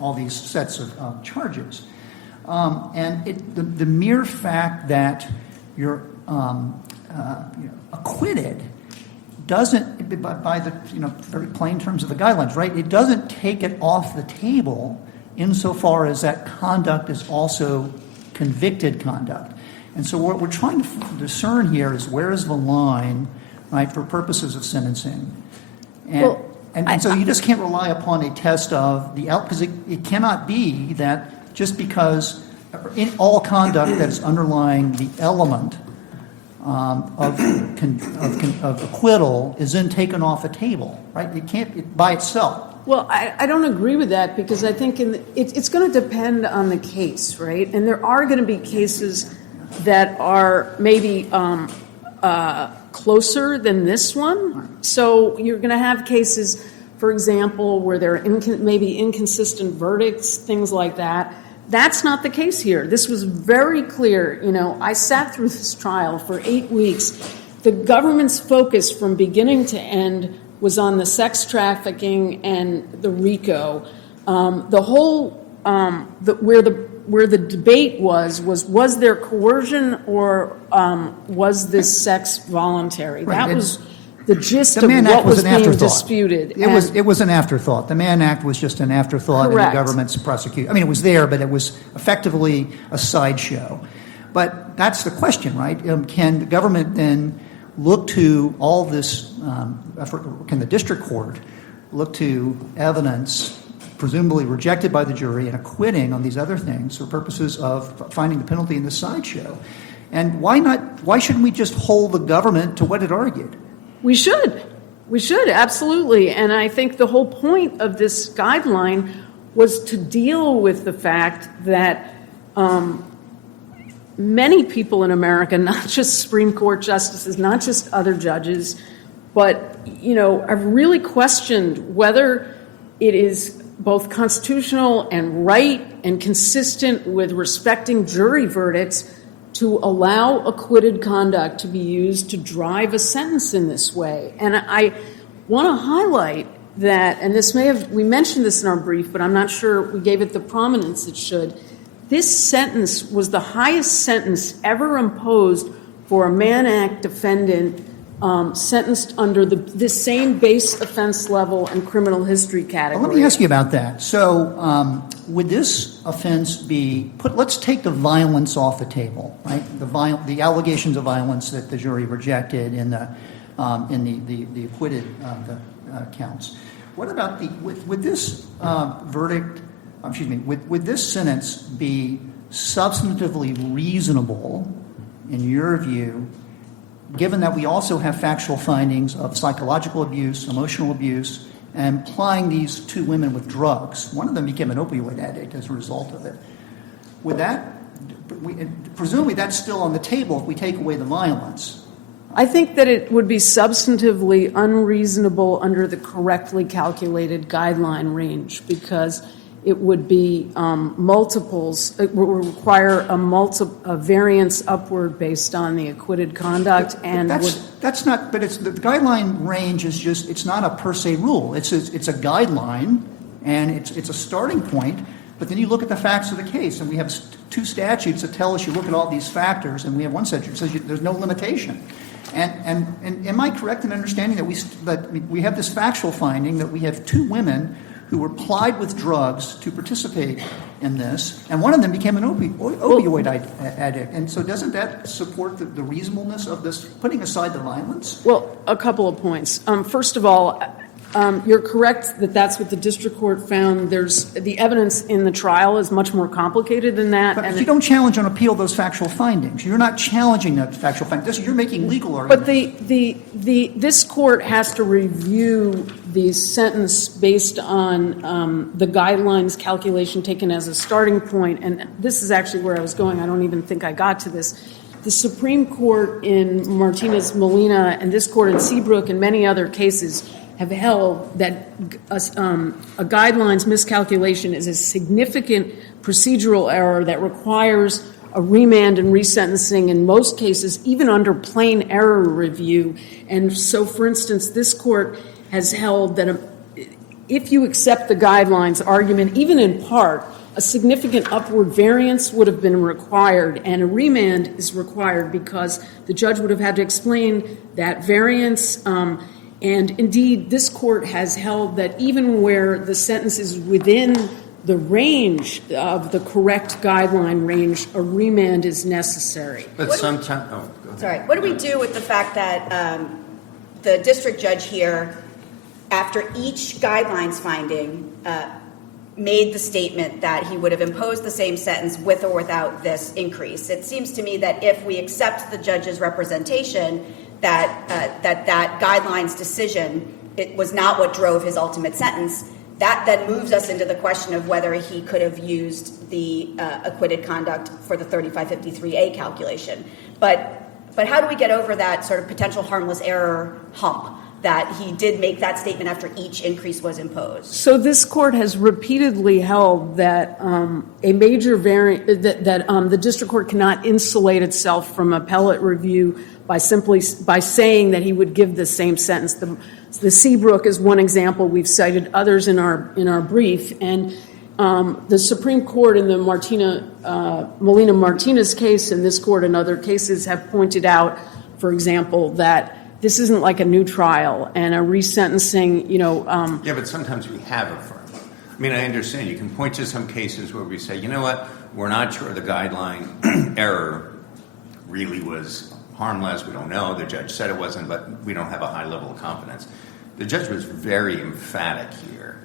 all these sets of charges. And the mere fact that you're acquitted doesn't, by the very plain terms of the guidelines, right? It doesn't take it off the table insofar as that conduct is also convicted conduct. And so what we're trying to discern here is, where is the line, right, for purposes of sentencing? And so you just can't rely upon a test of because it cannot be that just because in all conduct that is underlying the element of acquittal is then taken off the table, right? It can't by itself. Well, I don't agree with that, because I think it's going to depend on the case, right? And there are going to be cases that are maybe closer than this one. So you're going to have cases, for example, where there are maybe inconsistent verdicts, things like that. That's not the case here. This was very clear. I sat through this trial for 8 weeks. The government's focus from beginning to end was on the sex trafficking and the RICO. The whole where the debate was there coercion, or was this sex voluntary? Right. That was the gist The of Mann what Act was was an being afterthought. disputed. It was an afterthought. The Mann Act was just an afterthought in the government's prosecution. I mean, it was there, but it was effectively a sideshow. But that's the question, right? Can the government then look to all this can the district court look to evidence presumably rejected by the jury and acquitting on these other things for purposes of finding the penalty in the sideshow? And why shouldn't we just hold the government to what it argued? We should, absolutely. And I think the whole point of this guideline was to deal with the fact that many people in America, not just Supreme Court justices, not just other judges, but, I've really questioned whether it is both constitutional and right and consistent with respecting jury verdicts to allow acquitted conduct to be used to drive a sentence in this way. And I want to highlight that, and we mentioned this in our brief, but I'm not sure we gave it the prominence it should. This sentence was the highest sentence ever imposed for a Mann Act defendant sentenced under the same base offense level and criminal history category. Well, let me ask you about that. So would this offense be let's take the violence off the table, right? The allegations of violence that the jury rejected in the acquitted counts. What about would this verdict, would this sentence be substantively reasonable in your view, given that we also have factual findings of psychological abuse, emotional abuse, and applying these two women with drugs? One of them became an opioid addict as a result of it. Presumably that's still on the table if we take away the violence. I think that it would be substantively unreasonable under the correctly calculated guideline range because it would be multiples. It would require a variance upward based on the acquitted conduct, that's not. But the guideline range is just. It's not a per se rule. It's a guideline, and it's a starting point. But then you look at the facts of the case, and we have two statutes that tell us you look at all these factors, and we have one statute that says there's no limitation. And am I correct in understanding that we have this factual finding that we have two women who were plied with drugs to participate in this, and one of them became an opioid addict. And so doesn't that support the reasonableness of this, putting aside the violence? Well, a couple of points. First of all, you're correct that that's what the district court found. The evidence in the trial is much more complicated than that. But you don't challenge on appeal those factual findings. You're not challenging that factual findings. You're making legal arguments. But this court has to review the sentence based on the guidelines calculation taken as a starting point. And this is actually where I was going. I don't even think I got to this. The Supreme Court in Martinez-Molina and this court in Seabrook and many other cases have held that a guidelines miscalculation is a significant procedural error that requires a remand and resentencing in most cases, even under plain error review. And so, for instance, this court has held that if you accept the guidelines argument, even in part, a significant upward variance would have been required, and a remand is required because the judge would have had to explain that variance. And indeed, this court has held that even where the sentence is within the range of the correct guideline range, a remand is necessary. But sometimes, sorry, what do we do with the fact that the district judge here, after each guidelines finding, made the statement that he would have imposed the same sentence with or without this increase? It seems to me that if we accept the judge's representation that guidelines decision, it was not what drove his ultimate sentence, that then moves us into the question of whether he could have used the acquitted conduct for the 3553A calculation. But how do we get over that sort of potential harmless error hump that he did make that statement after each increase was imposed? So this court has repeatedly held that a major variant that the district court cannot insulate itself from appellate review by saying that he would give the same sentence. The Seabrook is one example. We've cited others in our brief, and the Supreme Court in the Molina-Martinez case, and this court in other cases have pointed out, for example, that this isn't like a new trial and a resentencing. Yeah, but sometimes we have affirmed. I mean, I understand you can point to some cases where we say, you know what, we're not sure the guideline error really was harmless. We don't know. The judge said it wasn't, but we don't have a high level of confidence. The judge was very emphatic here,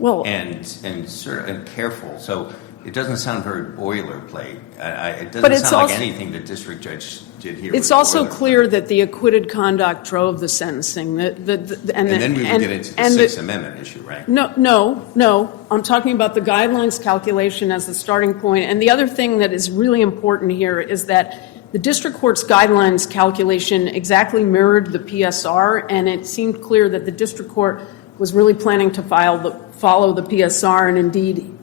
and careful. So It doesn't sound very boilerplate. It But doesn't it's sound like also- anything the district judge did here. It's was also boilerplate. clear that the acquitted conduct drove the sentencing. And then we would get into the Sixth Amendment issue, right? No. I'm talking about the guidelines calculation as the starting point. And the other thing that is really important here is that the district court's guidelines calculation exactly mirrored the PSR, and it seemed clear that the district court was really planning to follow the PSR. And indeed,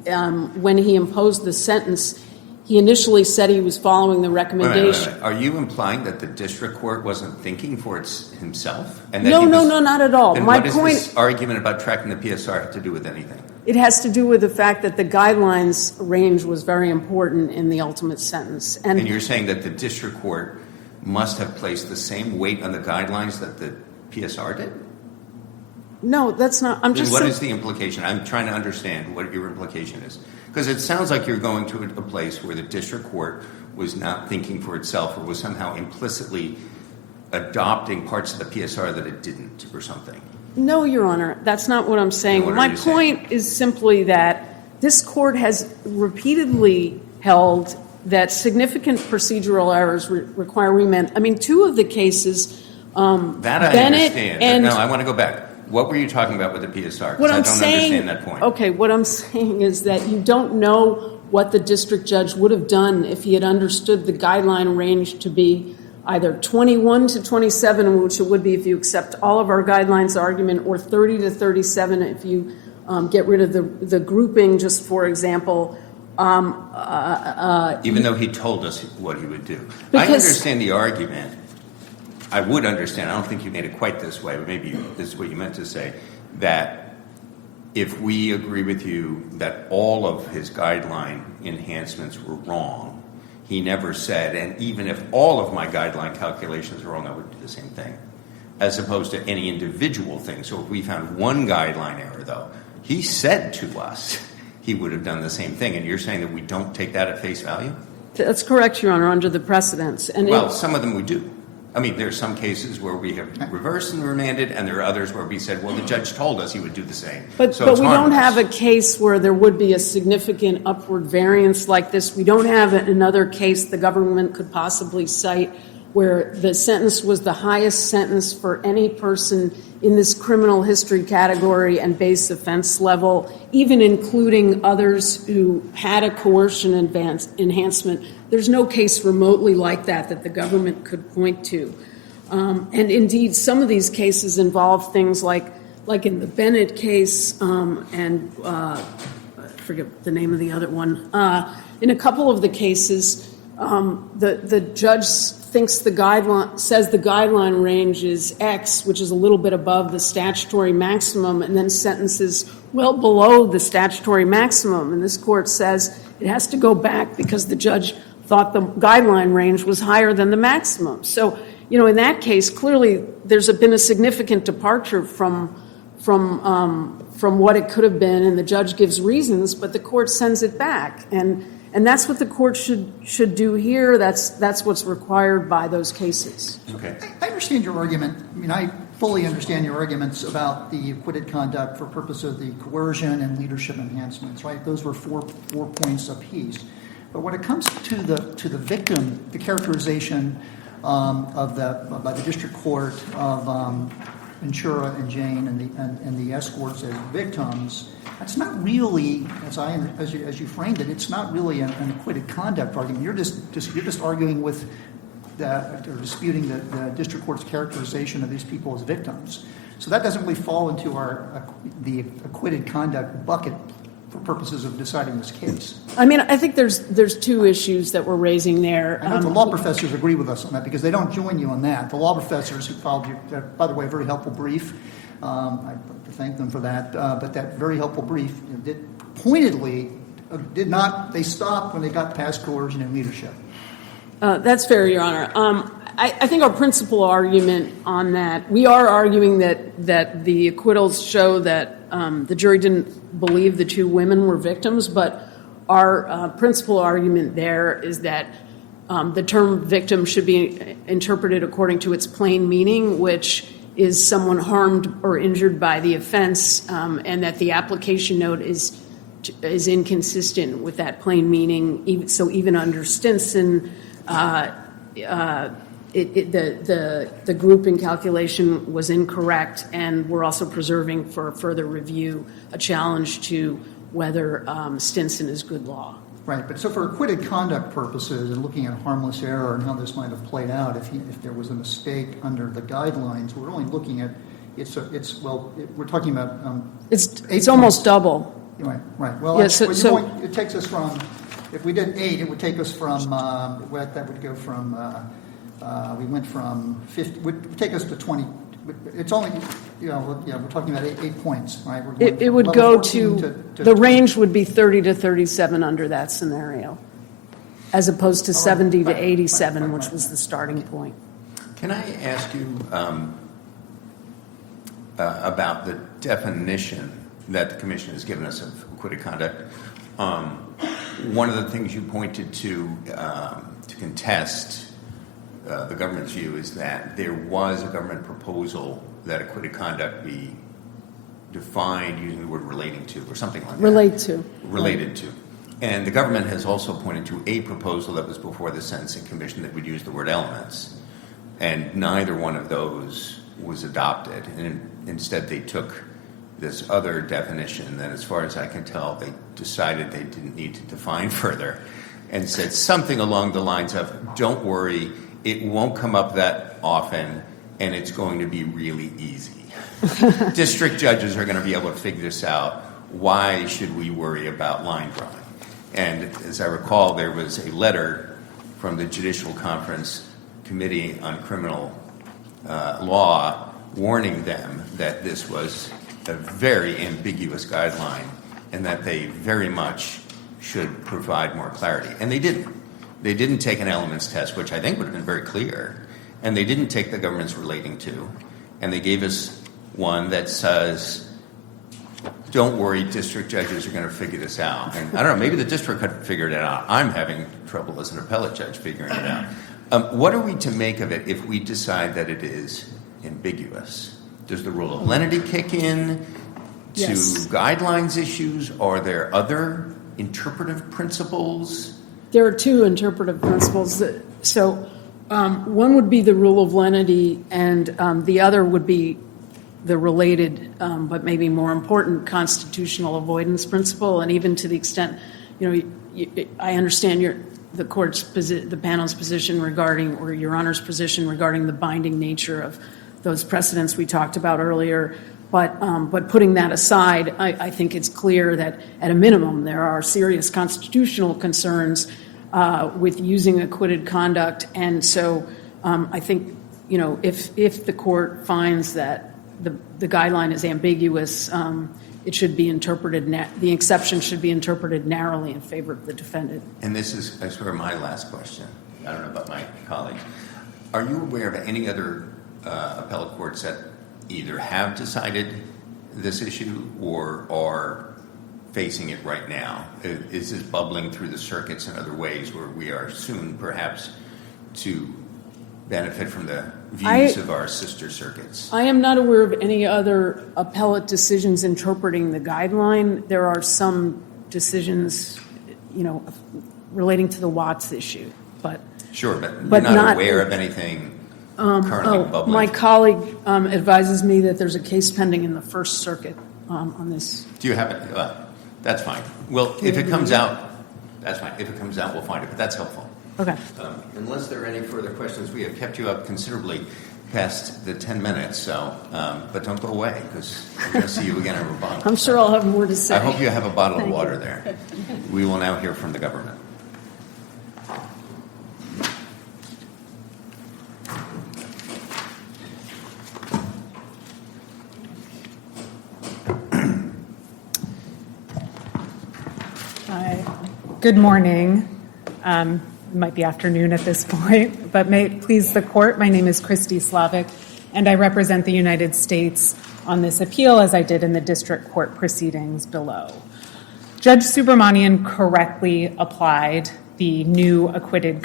when he imposed the sentence, he initially said he was following the recommendation. Wait. Are you implying that the district court wasn't thinking for himself? And that No, he was, not at all. Then My what does point, this argument about tracking the PSR have to do with anything? it has to do with the fact that the guidelines range was very important in the ultimate sentence. And you're saying that the district court must have placed the same weight on the guidelines that the PSR did? No, that's not. I'm just What saying. is the implication? I'm trying to understand what your implication is. Because it sounds like you're going to a place where the district court was not thinking for itself or was somehow implicitly adopting parts of the PSR that it didn't or something. No, Your Honor, that's not what I'm saying. What are My you saying? point is simply that this court has repeatedly held that significant procedural errors require remand. I mean, two of the cases, That I Bennett understand. and No, I want to go back. What were you talking about with the PSR? what Because I I'm don't saying, understand that point. Okay, what I'm saying is that you don't know what the district judge would have done if he had understood the guideline range to be either 21 to 27, which it would be if you accept all of our guidelines argument, or 30 to 37 if you get rid of the grouping, just for example. Even though he told us what he would do. I Because- understand the argument. I would understand. I don't think you made it quite this way, but maybe this is what you meant to say, that if we agree with you that all of his guideline enhancements were wrong, he never said, and even if all of my guideline calculations are wrong, I would do the same thing, as opposed to any individual thing. So if we found one guideline error, though, he said to us he would have done the same thing, and you're saying that we don't take that at face value? That's correct, Your Honor, under the precedents. And Well, some of them we do. I mean, there are some cases where we have reversed and remanded, and there are others where we said, well, the judge told us he would do the same. But So it's we don't harmless. have a case where there would be a significant upward variance like this. We don't have another case the government could possibly cite where the sentence was the highest sentence for any person in this criminal history category and base offense level, even including others who had a coercion enhancement. There's no case remotely like that the government could point to. And indeed, some of these cases involve things like in the Bennett case, and I forget the name of the other one. In a couple of the cases, the judge says the guideline range is X, which is a little bit above the statutory maximum, and then sentences well below the statutory maximum. And this court says it has to go back because the judge thought the guideline range was higher than the maximum. So, in that case, clearly there's been a significant departure from what it could have been, and the judge gives reasons, but the court sends it back. And that's what the court should do here. That's what's required by those cases. Okay. I understand your argument. I mean, I fully understand your arguments about the acquitted conduct for purpose of the coercion and leadership enhancements, right? Those were four points apiece. But when it comes to the victim, the characterization by the district court of Ventura and Jane and the escorts as victims, that's not really, as you framed it, it's not really an acquitted conduct argument. You're just arguing with or disputing the district court's characterization of these people as victims. So that doesn't really fall into the acquitted conduct bucket for purposes of deciding this case. I mean, I think there's two issues that we're raising there. I know the law professors agree with us on that because they don't join you on that. The law professors who filed, by the way, a very helpful brief. I'd like to thank them for that. But that very helpful brief did not. They stopped when they got past coercion and leadership. That's fair, Your Honor. I think our principal argument on that, we are arguing that the acquittals show that the jury didn't believe the two women were victims, but our principal argument there is that the term victim should be interpreted according to its plain meaning, which is someone harmed or injured by the offense, and that the application note is is inconsistent with that plain meaning. So even under Stinson, the grouping calculation was incorrect, and we're also preserving for further review a challenge to whether Stinson is good law. Right, but so for acquitted conduct purposes and looking at harmless error and how this might have played out, if there was a mistake under the guidelines, we're only looking at we're talking about it's almost double. Right. Well, yes, it takes us from, if we did 8, it would take us from that would go from we went from 50 would take us to 20. It's only we're talking about 8 points, right? It would go to the range would be 30 to 37 under that scenario, as opposed to 70 to 87, which was the starting point. Can I ask you about the definition that the Commission has given us of acquitted conduct? One of the things you pointed to contest the government's view is that there was a government proposal that acquitted conduct be defined using the word relating to or something like that. Related to. And the government has also pointed to a proposal that was before the Sentencing Commission that would use the word elements. And neither one of those was adopted. And instead they took this other definition that, as far as I can tell, they decided they didn't need to define further and said something along the lines of, don't worry, it won't come up that often, and it's going to be really easy. District judges are going to be able to figure this out. Why should we worry about line drawing? And as I recall, there was a letter from the Judicial Conference Committee on Criminal Law warning them that this was a very ambiguous guideline and that they very much should provide more clarity. And they didn't. They didn't take an elements test, which I think would have been very clear, and they didn't take the government's relating to, and they gave us one that says, don't worry, district judges are going to figure this out. And I don't know, maybe the district could figure it out. I'm having trouble as an appellate judge figuring it out. What are we to make of it if we decide that it is ambiguous? Does the rule of lenity kick in to guidelines issues? Are there other interpretive principles? There are 2 interpretive principles. So one would be the rule of lenity, and the other would be the related, but maybe more important, constitutional avoidance principle. And even to the extent, I understand the panel's position regarding, or Your Honor's position regarding the binding nature of those precedents we talked about earlier. But putting that aside, I think it's clear that at a minimum there are serious constitutional concerns with using acquitted conduct. And so I think, if the court finds that the guideline is ambiguous, it should be interpreted, the exception should be interpreted narrowly in favor of the defendant. And this is, I swear, my last question. I don't know about my colleagues. Are you aware of any other appellate courts that either have decided this issue or are facing it right now? Is this bubbling through the circuits in other ways where we are soon perhaps to benefit from the views of our sister circuits? I am not aware of any other appellate decisions interpreting the guideline. There are some decisions, relating to the Watts issue, but sure, but you're not aware of anything currently bubbling. My colleague advises me that there's a case pending in the First Circuit on this. Do you have it? That's fine. Well, if it comes out, that's fine. If it comes out, we'll find it, but that's helpful. Okay. Unless there are any further questions, we have kept you up considerably past the 10 minutes, so, but don't go away, because we're going to see you again in rebuttal. I'm sure I'll have more to say. I hope you have a bottle of water there. We will now hear from the government. Good morning. It might be afternoon at this point, but may it please the court, my name is Christy Slavic, and I represent the United States on this appeal, as I did in the district court proceedings below. Judge Subramanian correctly applied the new acquitted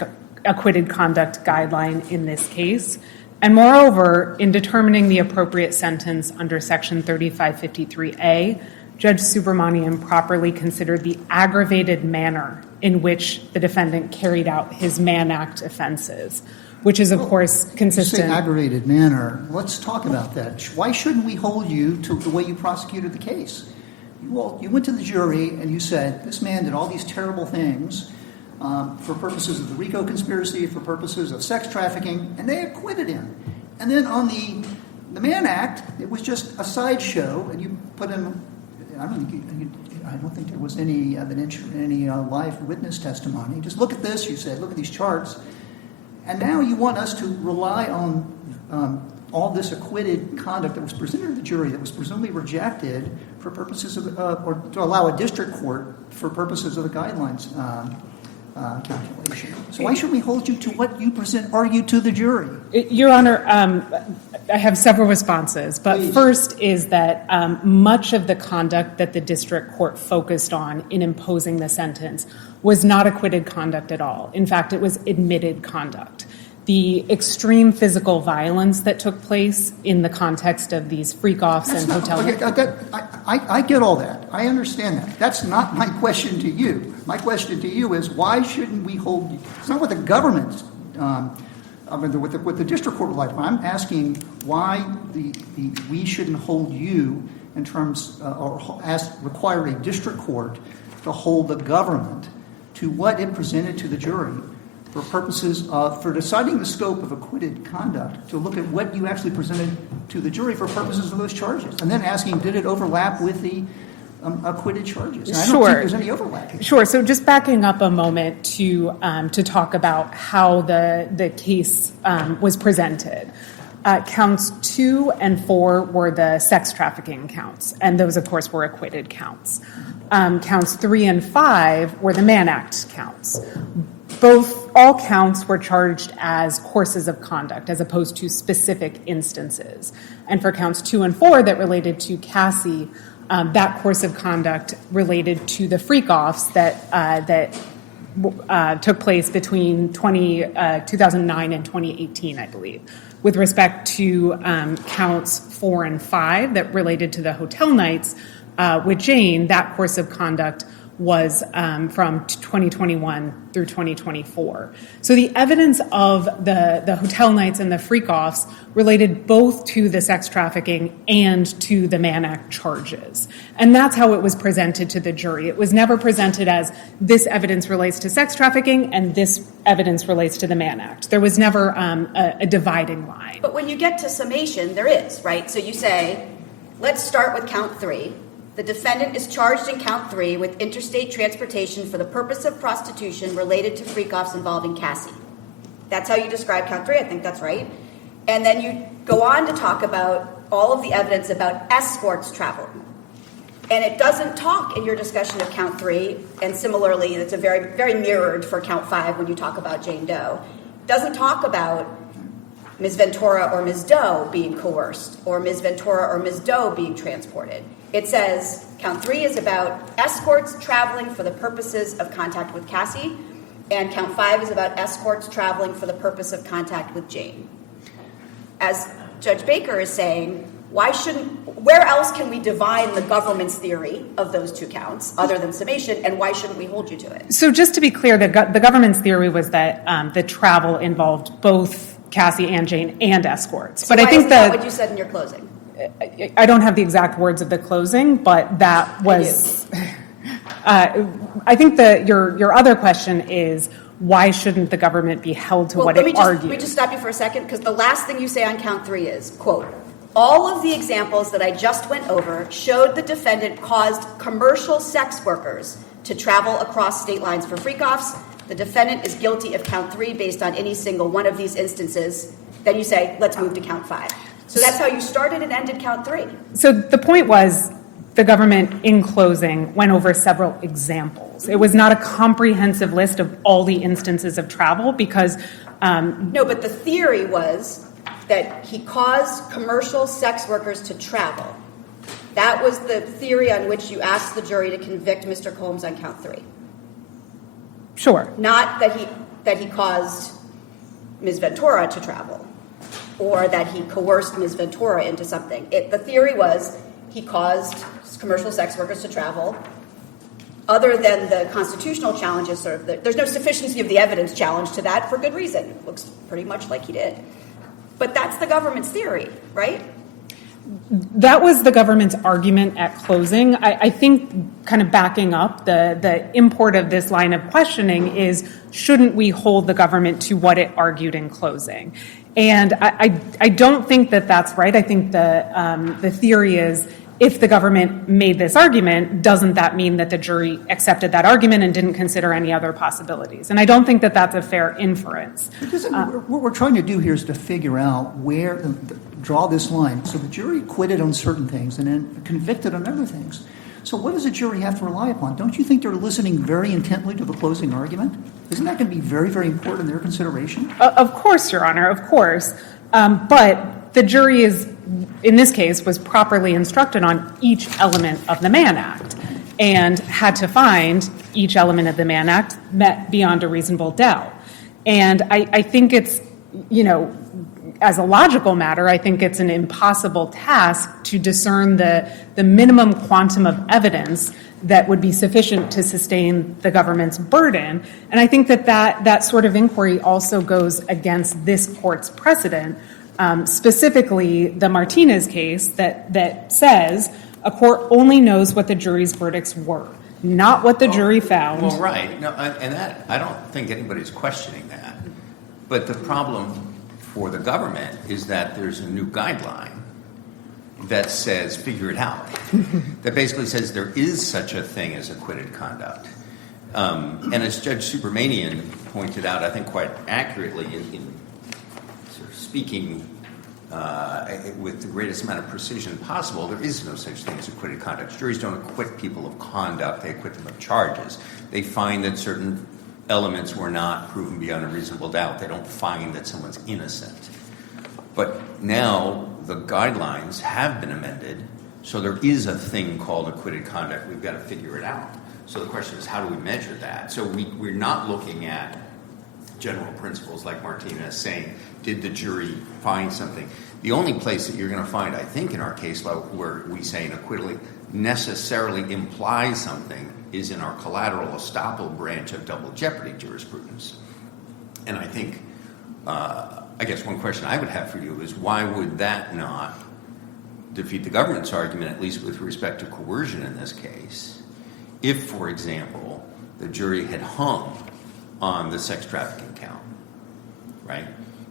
conduct guideline in this case, and moreover, in determining the appropriate sentence under Section 3553A, Judge Subramanian properly considered the aggravated manner in which the defendant carried out his Mann Act offenses, which is, of course, consistent. You say aggravated manner. Let's talk about that. Why shouldn't we hold you to the way you prosecuted the case? You went to the jury and you said, this man did all these terrible things for purposes of the RICO conspiracy, for purposes of sex trafficking, and they acquitted him. And then on the Mann Act, it was just a sideshow, and you put in, I don't think there was any evidence, any live witness testimony. Just look at this, you said, look at these charts. And now you want us to rely on all this acquitted conduct that was presented to the jury that was presumably rejected for purposes of, or to allow a district court for purposes of the guidelines calculation. So why should we hold you to what you argued to the jury? Your Honor, I have several responses, but Please. First is that much of the conduct that the district court focused on in imposing the sentence was not acquitted conduct at all. In fact, it was admitted conduct. The extreme physical violence that took place in the context of these freak-offs and hotel... I get all that. I understand that. That's not my question to you. My question to you is, why shouldn't we hold you? It's not what the government, what the district court relied upon. I'm asking why we shouldn't hold you in terms, require a district court to hold the government to what it presented to the jury for purposes of, for deciding the scope of acquitted conduct, to look at what you actually presented to the jury for purposes of those charges, and then asking, did it overlap with the acquitted charges? And I don't think there's any overlap here. Sure. So just backing up a moment to talk about how the case was presented. Counts 2 and 4 were the sex trafficking counts, and those, of course, were acquitted counts. Counts 3 and 5 were the Mann Act counts. All counts were charged as courses of conduct as opposed to specific instances. And for counts 2 and 4 that related to Cassie, that course of conduct related to the freak-offs that took place between 2009 and 2018, I believe. With respect to counts 4 and 5 that related to the hotel nights with Jane, that course of conduct was from 2021 through 2024. So the evidence of the hotel nights and the freak-offs related both to the sex trafficking and to the Mann Act charges. And that's how it was presented to the jury. It was never presented as this evidence relates to sex trafficking and this evidence relates to the Mann Act. There was never a dividing line. But when you get to summation, there is, right? So you say, let's start with count 3. The defendant is charged in count 3 with interstate transportation for the purpose of prostitution related to freak-offs involving Cassie. That's how you describe count 3. I think that's right. And then you go on to talk about all of the evidence about escorts travel. And it doesn't talk in your discussion of count 3, and similarly, it's a very, very mirrored for count 5 when you talk about Jane Doe. It doesn't talk about Ms. Ventura or Ms. Doe being coerced, or Ms. Ventura or Ms. Doe being transported. It says count 3 is about escorts traveling for the purposes of contact with Cassie, and count 5 is about escorts traveling for the purpose of contact with Jane. As Judge Baker is saying, where else can we divine the government's theory of those two counts other than summation, and why shouldn't we hold you to it? So just to be clear, the government's theory was that the travel involved both Cassie and Jane and escorts. So but I think that what you said in your closing? I don't have the exact words of the closing, but that was. I think that your other question is, why shouldn't the government be held to what it argued? Let me just stop you for a second, because the last thing you say on count 3 is, quote, all of the examples that I just went over showed the defendant caused commercial sex workers to travel across state lines for freak-offs. The defendant is guilty of count 3 based on any single one of these instances. Then you say, let's move to count 5. So that's how you started and ended count 3. So the point was, the government, in closing, went over several examples. It was not a comprehensive list of all the instances of travel because... No, but the theory was that he caused commercial sex workers to travel. That was the theory on which you asked the jury to convict Mr. Combs on count 3. Sure. Not that he caused Ms. Ventura to travel or that he coerced Ms. Ventura into something. The theory was he caused commercial sex workers to travel. Other than the constitutional challenges, there's no sufficiency of the evidence challenge to that for good reason. It looks pretty much like he did. But that's the government's theory, right? That was the government's argument at closing. I think kind of backing up the import of this line of questioning is, shouldn't we hold the government to what it argued in closing? And I don't think that that's right. I think the theory is, if the government made this argument, doesn't that mean that the jury accepted that argument and didn't consider any other possibilities? And I don't think that that's a fair inference. What we're trying to do here is to figure out where, draw this line. So the jury acquitted on certain things and then convicted on other things. So what does a jury have to rely upon? Don't you think they're listening very intently to the closing argument? Isn't that going to be very, very important in their consideration? Of course, Your Honor, of course. But the jury in this case, was properly instructed on each element of the Mann Act and had to find each element of the Mann Act met beyond a reasonable doubt. And I think it's, as a logical matter, I think it's an impossible task to discern the minimum quantum of evidence that would be sufficient to sustain the government's burden. And I think that sort of inquiry also goes against this court's precedent, specifically the Martinez case that says a court only knows what the jury's verdicts were, not what the jury found. Well, right. No, and that, I don't think anybody's questioning that. But the problem for the government is that there's a new guideline that says, figure it out, that basically says there is such a thing as acquitted conduct. And as Judge Subramanian pointed out, I think quite accurately in sort of speaking with the greatest amount of precision possible, there is no such thing as acquitted conduct. Juries don't acquit people of conduct, they acquit them of charges. They find that certain elements were not proven beyond a reasonable doubt. They don't find that someone's innocent. But now the guidelines have been amended, so there is a thing called acquitted conduct. We've got to figure it out. So the question is, how do we measure that? So we're not looking at general principles like Martinez saying, did the jury find something? The only place that you're going to find, I think, in our case law where we say an acquittal necessarily implies something is in our collateral estoppel branch of double jeopardy jurisprudence. And I think, I guess one question I would have for you is, why would that not defeat the government's argument, at least with respect to coercion in this case, if, for example, the jury had hung on the sex trafficking count, right?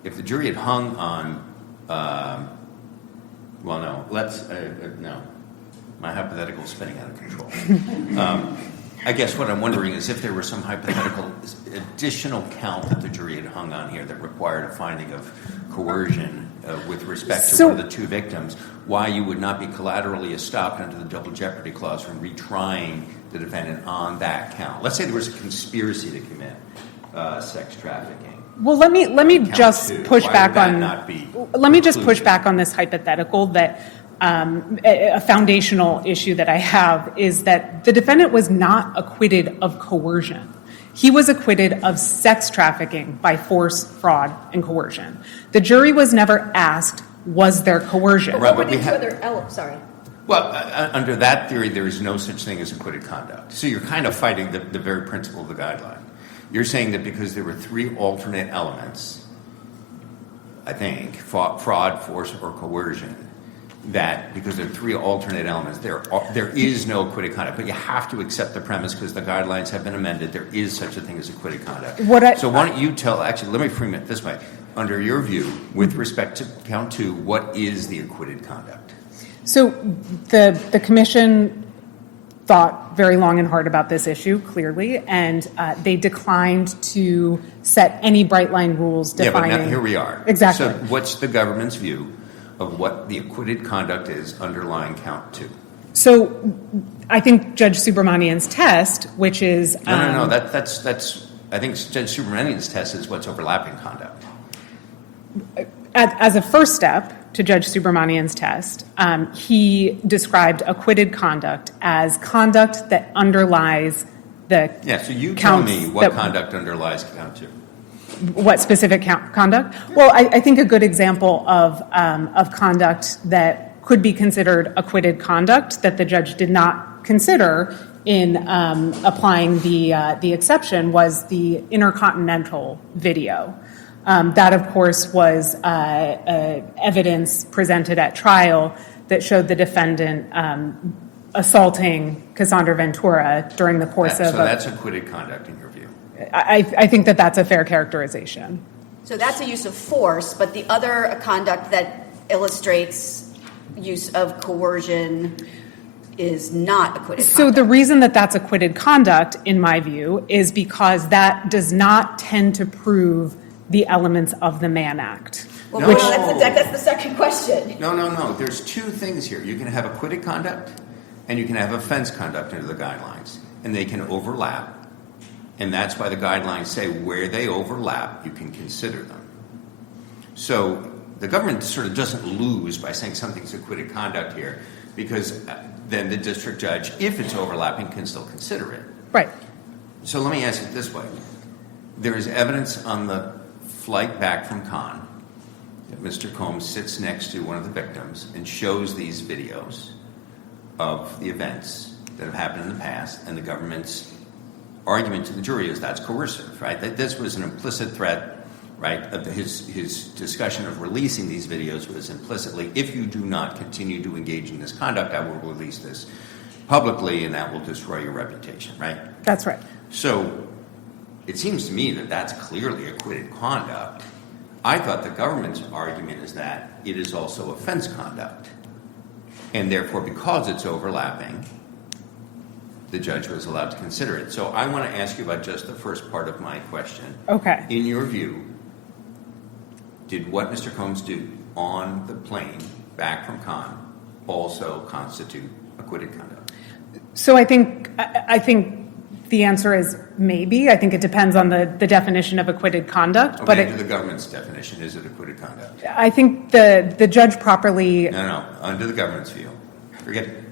If the jury had hung on, no, my hypothetical is spinning out of control. I guess what I'm wondering is if there were some hypothetical additional count that the jury had hung on here that required a finding of coercion with respect to one of the two victims, why you would not be collaterally estopped under the double jeopardy clause from retrying the defendant on that count. Let's say there was a conspiracy to commit sex trafficking. Well, let me just push back on. Let me just push back on this hypothetical that. A foundational issue that I have is that the defendant was not acquitted of coercion. He was acquitted of sex trafficking by force, fraud, and coercion. The jury was never asked, was there coercion? Right, but sorry. Well, under that theory, there is no such thing as acquitted conduct. So you're kind of fighting the very principle of the guideline. You're saying that because there were three alternate elements, I think, fraud, force, or coercion, that because there are three alternate elements, there is no acquitted conduct. But you have to accept the premise because the guidelines have been amended. There is such a thing as acquitted conduct. So why don't you let me frame it this way. Under your view, with respect to count two, what is the acquitted conduct? So the commission thought very long and hard about this issue, clearly, and they declined to set any bright line rules defining. Yeah, but now here we are. Exactly. So what's the government's view of what the acquitted conduct is underlying count two? So I think Judge Subramanian's test, which is... No. That's. I think Judge Subramanian's test is what's overlapping conduct. As a first step to Judge Subramanian's test, he described acquitted conduct as conduct that underlies the so you tell me what conduct underlies count two. What specific conduct? Well, I think a good example of conduct that could be considered acquitted conduct that the judge did not consider in applying the exception was the intercontinental video. That, of course, was evidence presented at trial that showed the defendant assaulting Cassandra Ventura during the course of... So that's acquitted conduct in your view? I think that that's a fair characterization. So that's a use of force, but the other conduct that illustrates use of coercion is not acquitted conduct. So the reason that that's acquitted conduct, in my view, is because that does not tend to prove the elements of the Mann Act. Well, No. that's the second question. No. There's two things here. You can have acquitted conduct and you can have offense conduct under the guidelines, and they can overlap. And that's why the guidelines say where they overlap, you can consider them. So the government sort of doesn't lose by saying something's acquitted conduct here, because then the district judge, if it's overlapping, can still consider it. Right. So let me ask it this way. There is evidence on the flight back from Cannes that Mr. Combs sits next to one of the victims and shows these videos of the events that have happened in the past, and the government's argument to the jury is that's coercive, right? That this was an implicit threat, right? Of his discussion of releasing these videos was implicitly, if you do not continue to engage in this conduct, I will release this publicly, and that will destroy your reputation, right? That's right. So it seems to me that that's clearly acquitted conduct. I thought the government's argument is that it is also offense conduct. And therefore, because it's overlapping, the judge was allowed to consider it. So I want to ask you about just the first part of my question. Okay. In your view, did what Mr. Combs do on the plane back from Cannes also constitute acquitted conduct? So I think the answer is maybe. I think it depends on the definition of acquitted conduct. Okay, but under the government's definition, is it acquitted conduct? I think the judge properly... No. Under the government's view. Forget it.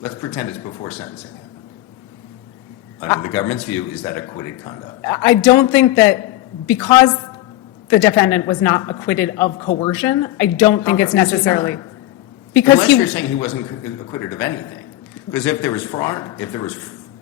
Let's pretend it's before sentencing. Under the government's view, is that acquitted conduct? I don't think that because the defendant was not acquitted of coercion, I don't think it's necessarily... Because Unless you're saying he wasn't acquitted of anything. Because if there was fraud, if there was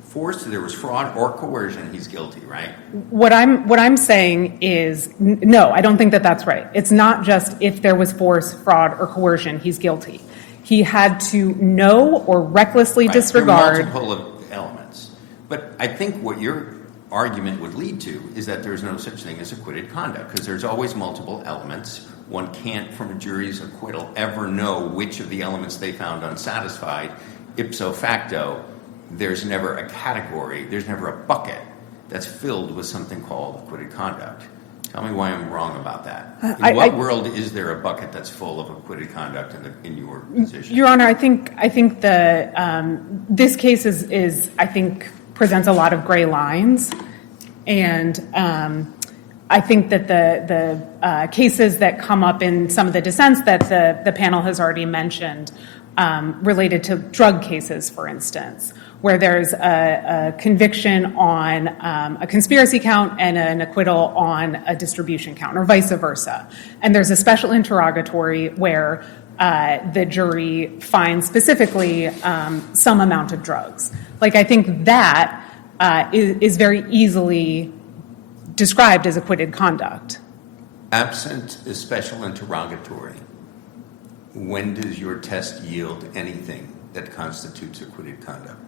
force, there was fraud or coercion, he's guilty, right? What I'm saying is, no, I don't think that that's right. It's not just if there was force, fraud, or coercion, he's guilty. He had to know or recklessly disregard... There are multiple elements. But I think what your argument would lead to is that there's no such thing as acquitted conduct, because there's always multiple elements. One can't, from a jury's acquittal, ever know which of the elements they found unsatisfied. Ipso facto, there's never a category, there's never a bucket that's filled with something called acquitted conduct. Tell me why I'm wrong about that. In what world is there a bucket that's full of acquitted conduct in your position? Your Honor, I think this case is I think presents a lot of gray lines, and I think that the cases that come up in some of the dissents that the panel has already mentioned related to drug cases, for instance, where there's a conviction on a conspiracy count and an acquittal on a distribution count, or vice versa. And there's a special interrogatory where the jury finds specifically some amount of drugs. Like, I think that is very easily described as acquitted conduct. Absent a special interrogatory, when does your test yield anything that constitutes acquitted conduct?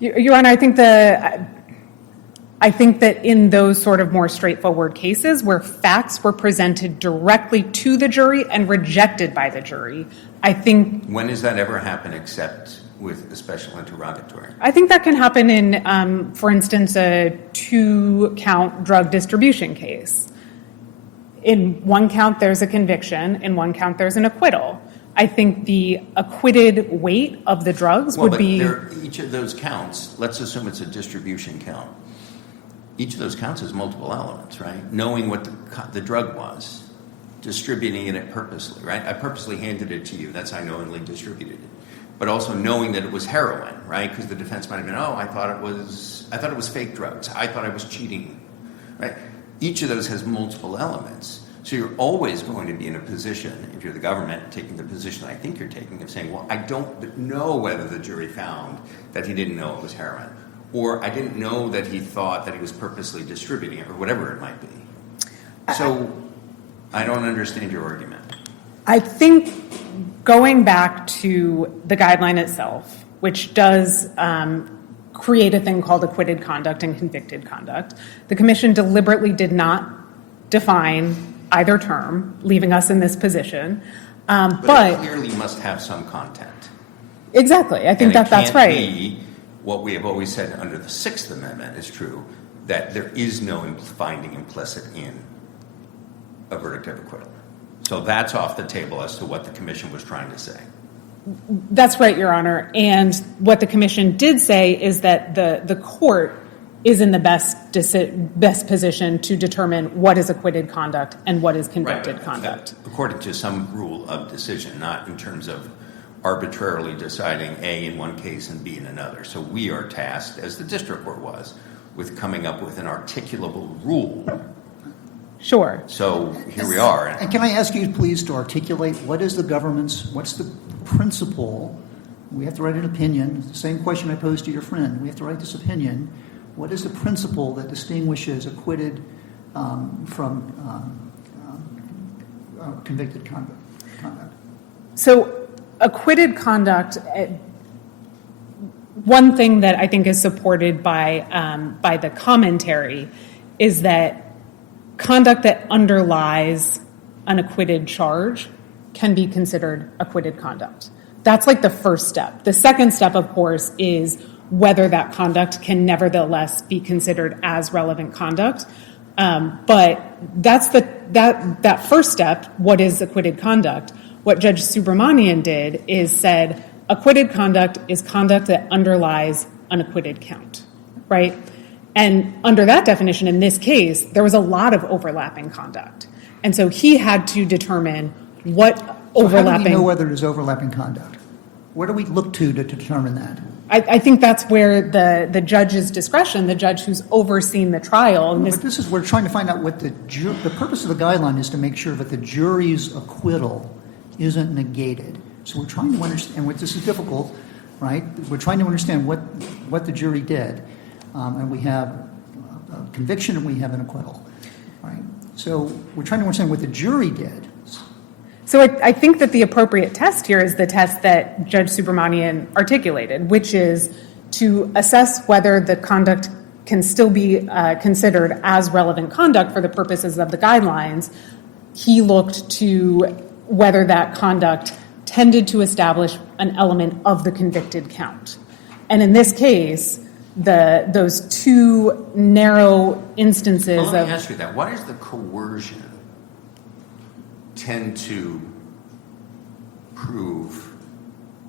Your Honor, I think that in those sort of more straightforward cases where facts were presented directly to the jury and rejected by the jury, I think... When does that ever happen except with a special interrogatory? I think that can happen in, for instance, a 2-count drug distribution case. In one count, there's a conviction. In one count, there's an acquittal. I think the acquitted weight of the drugs would be... Each of those counts, let's assume it's a distribution count. Each of those counts has multiple elements, right? Knowing what the drug was, distributing it purposely, right? I purposely handed it to you. That's how I knowingly distributed it. But also knowing that it was heroin, right? Because the defense might have been, I thought it was fake drugs. I thought I was cheating, right? Each of those has multiple elements. So you're always going to be in a position, if you're the government, taking the position I think you're taking, of saying, well, I don't know whether the jury found that he didn't know it was heroin, or I didn't know that he thought that he was purposely distributing it, or whatever it might be. So I don't understand your argument. I think going back to the guideline itself, which does create a thing called acquitted conduct and convicted conduct, the commission deliberately did not define either term, leaving us in this position. But it clearly must have some content. Exactly. I think And that's it right. can't be what we have always said under the Sixth Amendment is true, that there is no finding implicit in a verdict of acquittal. So that's off the table as to what the commission was trying to say. That's right, Your Honor. And what the commission did say is that the court is in the best position to determine what is acquitted conduct and what is convicted conduct. According to some rule of decision, not in terms of arbitrarily deciding A in one case and B in another. So we are tasked, as the district court was, with coming up with an articulable rule. Sure. So here we are. And can I ask you, please, to articulate what's the principle? We have to write an opinion. The same question I posed to your friend. We have to write this opinion. What is the principle that distinguishes acquitted from convicted conduct? So acquitted conduct, one thing that I think is supported by the commentary is that conduct that underlies an acquitted charge can be considered acquitted conduct. That's like the first step. The second step, of course, is whether that conduct can nevertheless be considered as relevant conduct. But that's that first step, what is acquitted conduct? What Judge Subramanian did is said acquitted conduct is conduct that underlies an acquitted count, right? And under that definition, in this case, there was a lot of overlapping conduct. And so he had to determine what overlapping... So how do we know whether there's overlapping conduct? Where do we look to determine that? I think that's where the judge's discretion, the judge who's overseen the trial... But this is, we're trying to find out what the purpose of the guideline is to make sure that the jury's acquittal isn't negated. So we're trying to understand, and this is difficult, right? We're trying to understand what the jury did. And we have a conviction and we have an acquittal, right? So we're trying to understand what the jury did. So I think that the appropriate test here is the test that Judge Subramanian articulated, which is to assess whether the conduct can still be considered as relevant conduct for the purposes of the guidelines. He looked to whether that conduct tended to establish an element of the convicted count. And in this case, those two narrow instances of... Let me ask you that. Why does the coercion tend to prove,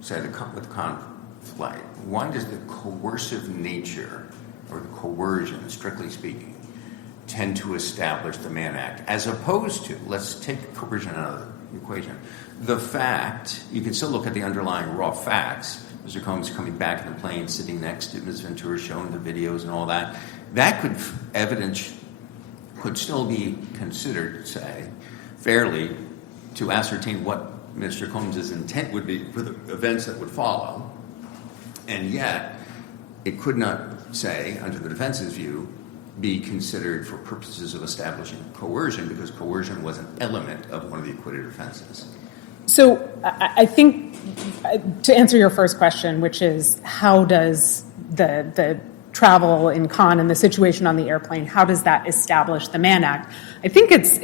say, with conflict? Why does the coercive nature, or the coercion, strictly speaking, tend to establish the Mann Act, as opposed to, let's take coercion out of the equation, the fact, you can still look at the underlying raw facts, Mr. Combs coming back in the plane, sitting next to Ms. Ventura, showing the videos and all that, evidence could still be considered, say, fairly to ascertain what Mr. Combs' intent would be for the events that would follow. And yet, it could not, say, under the defense's view, be considered for purposes of establishing coercion because coercion was an element of one of the acquitted offenses. So I think, to answer your first question, which is how does the travel in Cannes and the situation on the airplane, how does that establish the Mann Act? I think it's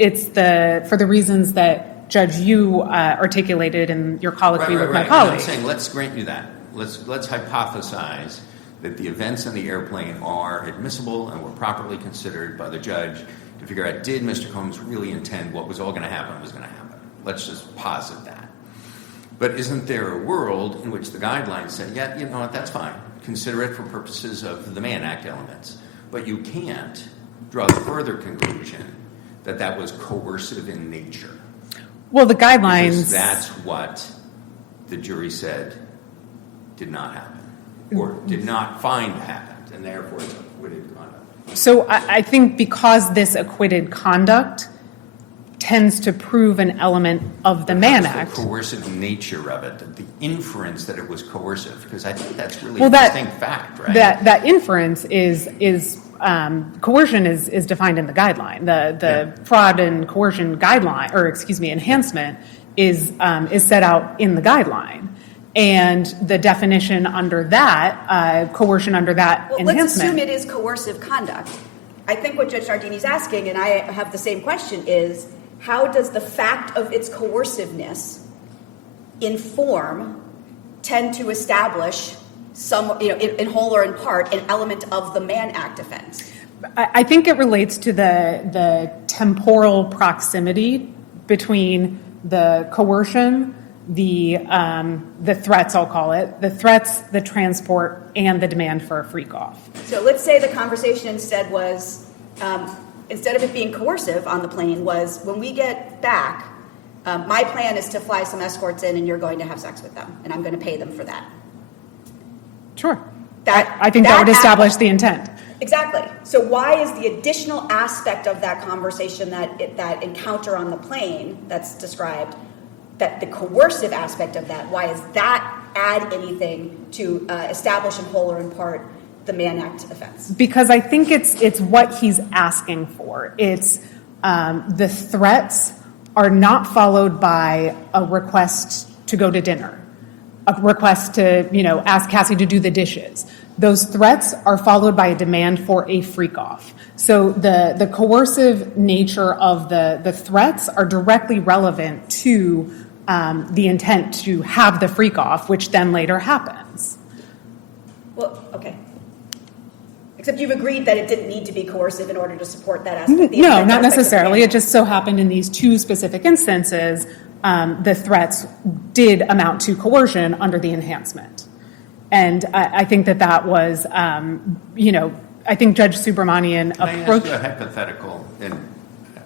for the reasons that, Judge, you articulated in your colloquy with my colleague. I'm saying, let's grant you that. Let's hypothesize that the events on the airplane are admissible and were properly considered by the judge to figure out, did Mr. Combs really intend what was all going to happen was going to happen? Let's just posit that. But isn't there a world in which the guidelines say, yeah, you know what, that's fine. Consider it for purposes of the Mann Act elements. But you can't draw the further conclusion that that was coercive in nature. Well, the guidelines... Because that's what the jury said did not happen, or did not find happened, and therefore it's acquitted conduct. So I think because this acquitted conduct tends to prove an element of the Mann Act. The coercive nature of it, the inference that it was coercive, because I think that's really Well, a distinct fact, right? That inference is coercion is defined in the guideline. The fraud and coercion guideline, or excuse me, enhancement is set out in the guideline. And the definition under that, coercion under that enhancement. Let's assume it is coercive conduct. I think what Judge Nardini's asking, and I have the same question, is how does the fact of its coerciveness tend to establish some, in whole or in part, an element of the Mann Act offense? I think it relates to the temporal proximity between the coercion, the threats, I'll call it, the threats, the transport, and the demand for a freak-off. So let's say the conversation instead was, instead of it being coercive on the plane, was when we get back, my plan is to fly some escorts in and you're going to have sex with them, and I'm going to pay them for that. Sure. I think that would establish the intent. Exactly. So why is the additional aspect of that conversation, that encounter on the plane that's described, that the coercive aspect of that, why does that add anything to establish in whole or in part the Mann Act offense? Because I think it's what he's asking for. It's the threats are not followed by a request to go to dinner, a request to ask Cassie to do the dishes. Those threats are followed by a demand for a freak-off. So the coercive nature of the threats are directly relevant to the intent to have the freak-off, which then later happens. Well, okay. Except you've agreed that it didn't need to be coercive in order to support that aspect. No, not necessarily. It just so happened in these two specific instances, the threats did amount to coercion under the enhancement. And I think that was, I think Judge Subramanian approached. Can I ask you a hypothetical? And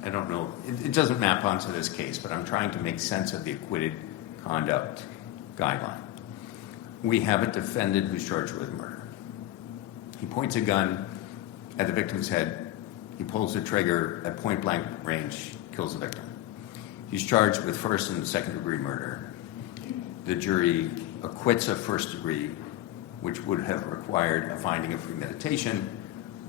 I don't know, it doesn't map onto this case, but I'm trying to make sense of the acquitted conduct guideline. We have a defendant who's charged with murder. He points a gun at the victim's head. He pulls the trigger at point blank range, kills the victim. He's charged with first and second degree murder. The jury acquits of first degree, which would have required a finding of premeditation,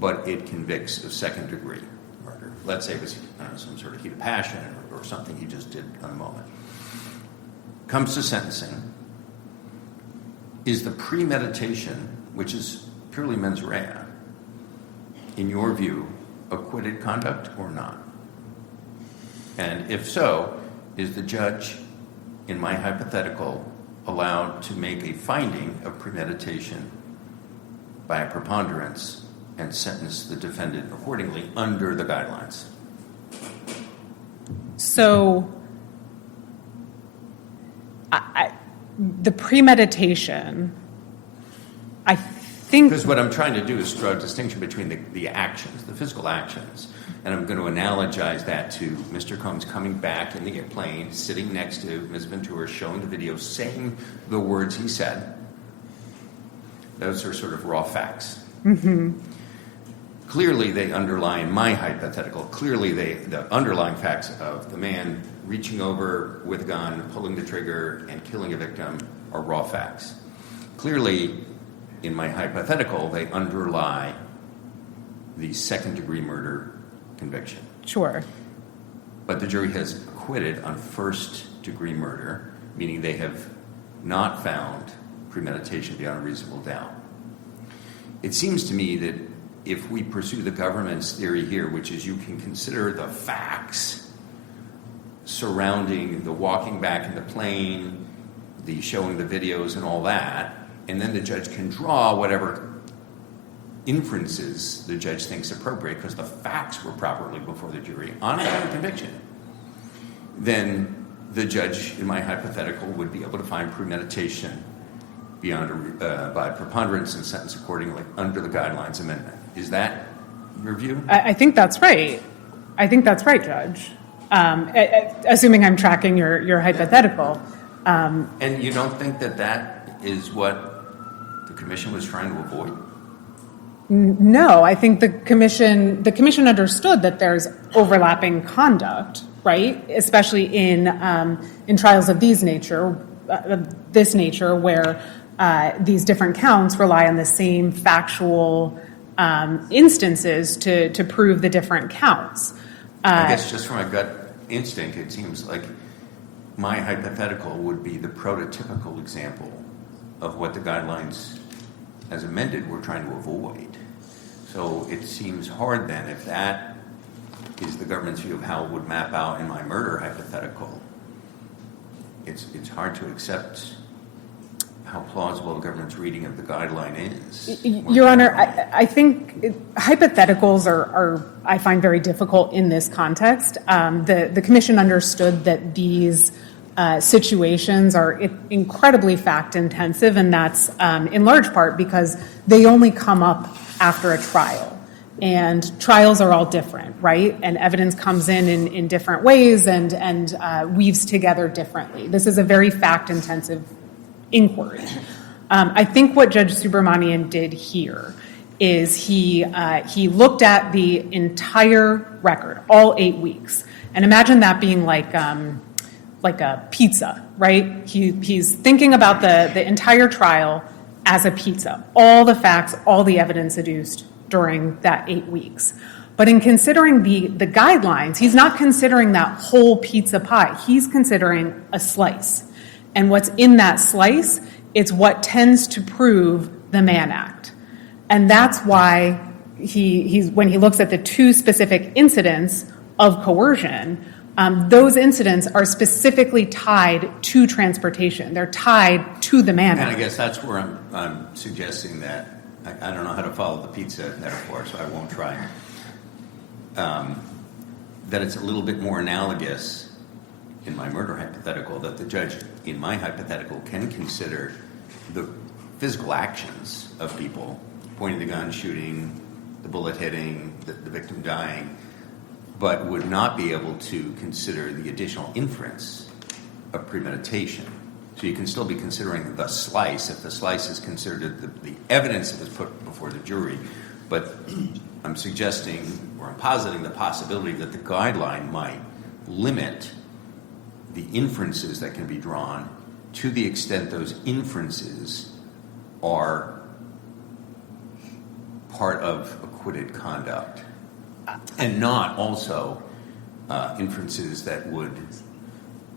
but it convicts of second degree murder. Let's say it was some sort of heat of passion or something he just did on a moment. Comes to sentencing. Is the premeditation, which is purely mens rea, in your view, acquitted conduct or not? And if so, is the judge, in my hypothetical, allowed to make a finding of premeditation by a preponderance and sentence the defendant accordingly under the guidelines? So the premeditation, I think... Because what I'm trying to do is draw a distinction between the actions, the physical actions, and I'm going to analogize that to Mr. Combs coming back in the airplane, sitting next to Ms. Ventura, showing the video, saying the words he said. Those are sort of raw facts. Mm-hmm. Clearly, they underline my hypothetical. Clearly, the underlying facts of the man reaching over with a gun, pulling the trigger, and killing a victim are raw facts. Clearly, in my hypothetical, they underlie the second-degree murder conviction. Sure. But the jury has acquitted on first-degree murder, meaning they have not found premeditation beyond a reasonable doubt. It seems to me that if we pursue the government's theory here, which is you can consider the facts surrounding the walking back in the plane, the showing the videos and all that, and then the judge can draw whatever inferences the judge thinks appropriate because the facts were properly before the jury on a conviction, then the judge, in my hypothetical, would be able to find premeditation beyond by preponderance and sentence accordingly under the guidelines amendment. Is that your view? I think that's right. I think that's right, Judge. Assuming I'm tracking your hypothetical. And you don't think that is what the commission was trying to avoid? No, I think the commission understood that there's overlapping conduct right? Especially in trials of this nature, where these different counts rely on the same factual instances to prove the different counts. I guess just from a gut instinct, it seems like my hypothetical would be the prototypical example of what the guidelines, as amended, were trying to avoid. So it seems hard then, if that is the government's view of how it would map out in my murder hypothetical, it's hard to accept how plausible the government's reading of the guideline is. Your Honor, I think hypotheticals are I find very difficult in this context. The Commission understood that these situations are incredibly fact-intensive, and that's in large part because they only come up after a trial. And trials are all different, right? And evidence comes in different ways and weaves together differently. This is a very fact-intensive inquiry. I think what Judge Subramanian did here is he looked at the entire record, all 8 weeks, and imagine that being like a pizza, right? He's thinking about the entire trial as a pizza, all the facts, all the evidence adduced during that 8 weeks. But in considering the guidelines, he's not considering that whole pizza pie. He's considering a slice. And what's in that slice, it's what tends to prove the Mann Act. And that's why when he looks at the two specific incidents of coercion, those incidents are specifically tied to transportation. They're tied to the Mann Act. And I guess that's where I'm suggesting that I don't know how to follow the pizza metaphor, so I won't try. That it's a little bit more analogous in my murder hypothetical, that the judge in my hypothetical can consider the physical actions of people, pointing the gun, shooting, the bullet hitting, the victim dying, but would not be able to consider the additional inference of premeditation. So you can still be considering the slice, if the slice is considered the evidence that was put before the jury, but I'm suggesting, or I'm positing the possibility that the guideline might limit the inferences that can be drawn to the extent those inferences are part of acquitted conduct, and not also inferences that would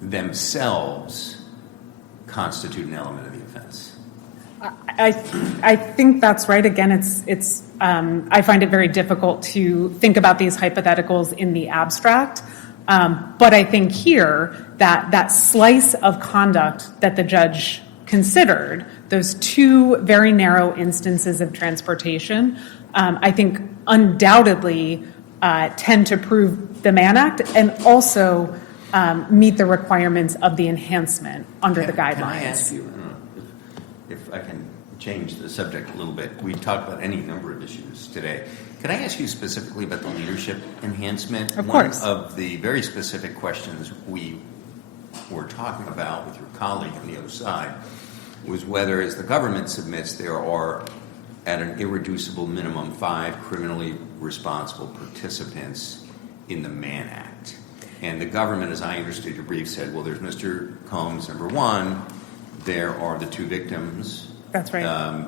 themselves constitute an element of the offense. I think that's right. Again, it's I find it very difficult to think about these hypotheticals in the abstract. But I think here that slice of conduct that the judge considered, those two very narrow instances of transportation, I think undoubtedly tend to prove the Mann Act and also meet the requirements of the enhancement under the guidelines. Can I ask you, if I can change the subject a little bit? We talked about any number of issues today. Can I ask you specifically about the leadership enhancement? Of course. One of the very specific questions we were talking about with your colleague on the other side was whether, as the government submits, there are, at an irreducible minimum, 5 criminally responsible participants in the Mann Act. And the government, as I understood your brief, said, well, there's Mr. Combs, number 1. There are the 2 victims. That's right.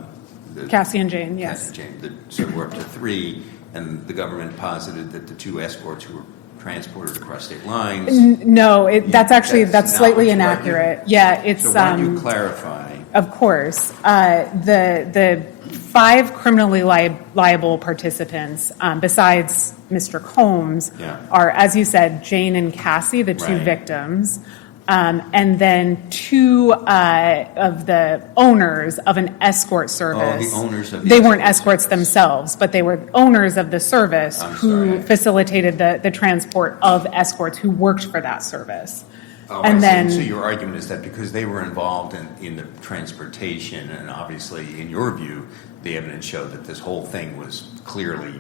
Cassie and Jane, yes. Cassie and Jane. So we're up to 3. And the government posited that the 2 escorts who were transported across state lines. No, that's slightly inaccurate. Yeah, it's. So why don't you clarify? Of course, the 5 criminally liable participants, besides Mr. Combs, are, as you said, Jane and Cassie, the 2 victims, and then 2 of the owners of an escort service. Oh, the owners of the They weren't escorts themselves, but they were owners of the service who facilitated the transport of escorts who worked for that service. Oh, and then, so your argument is that because they were involved in the transportation, and obviously, in your view, the evidence showed that this whole thing was clearly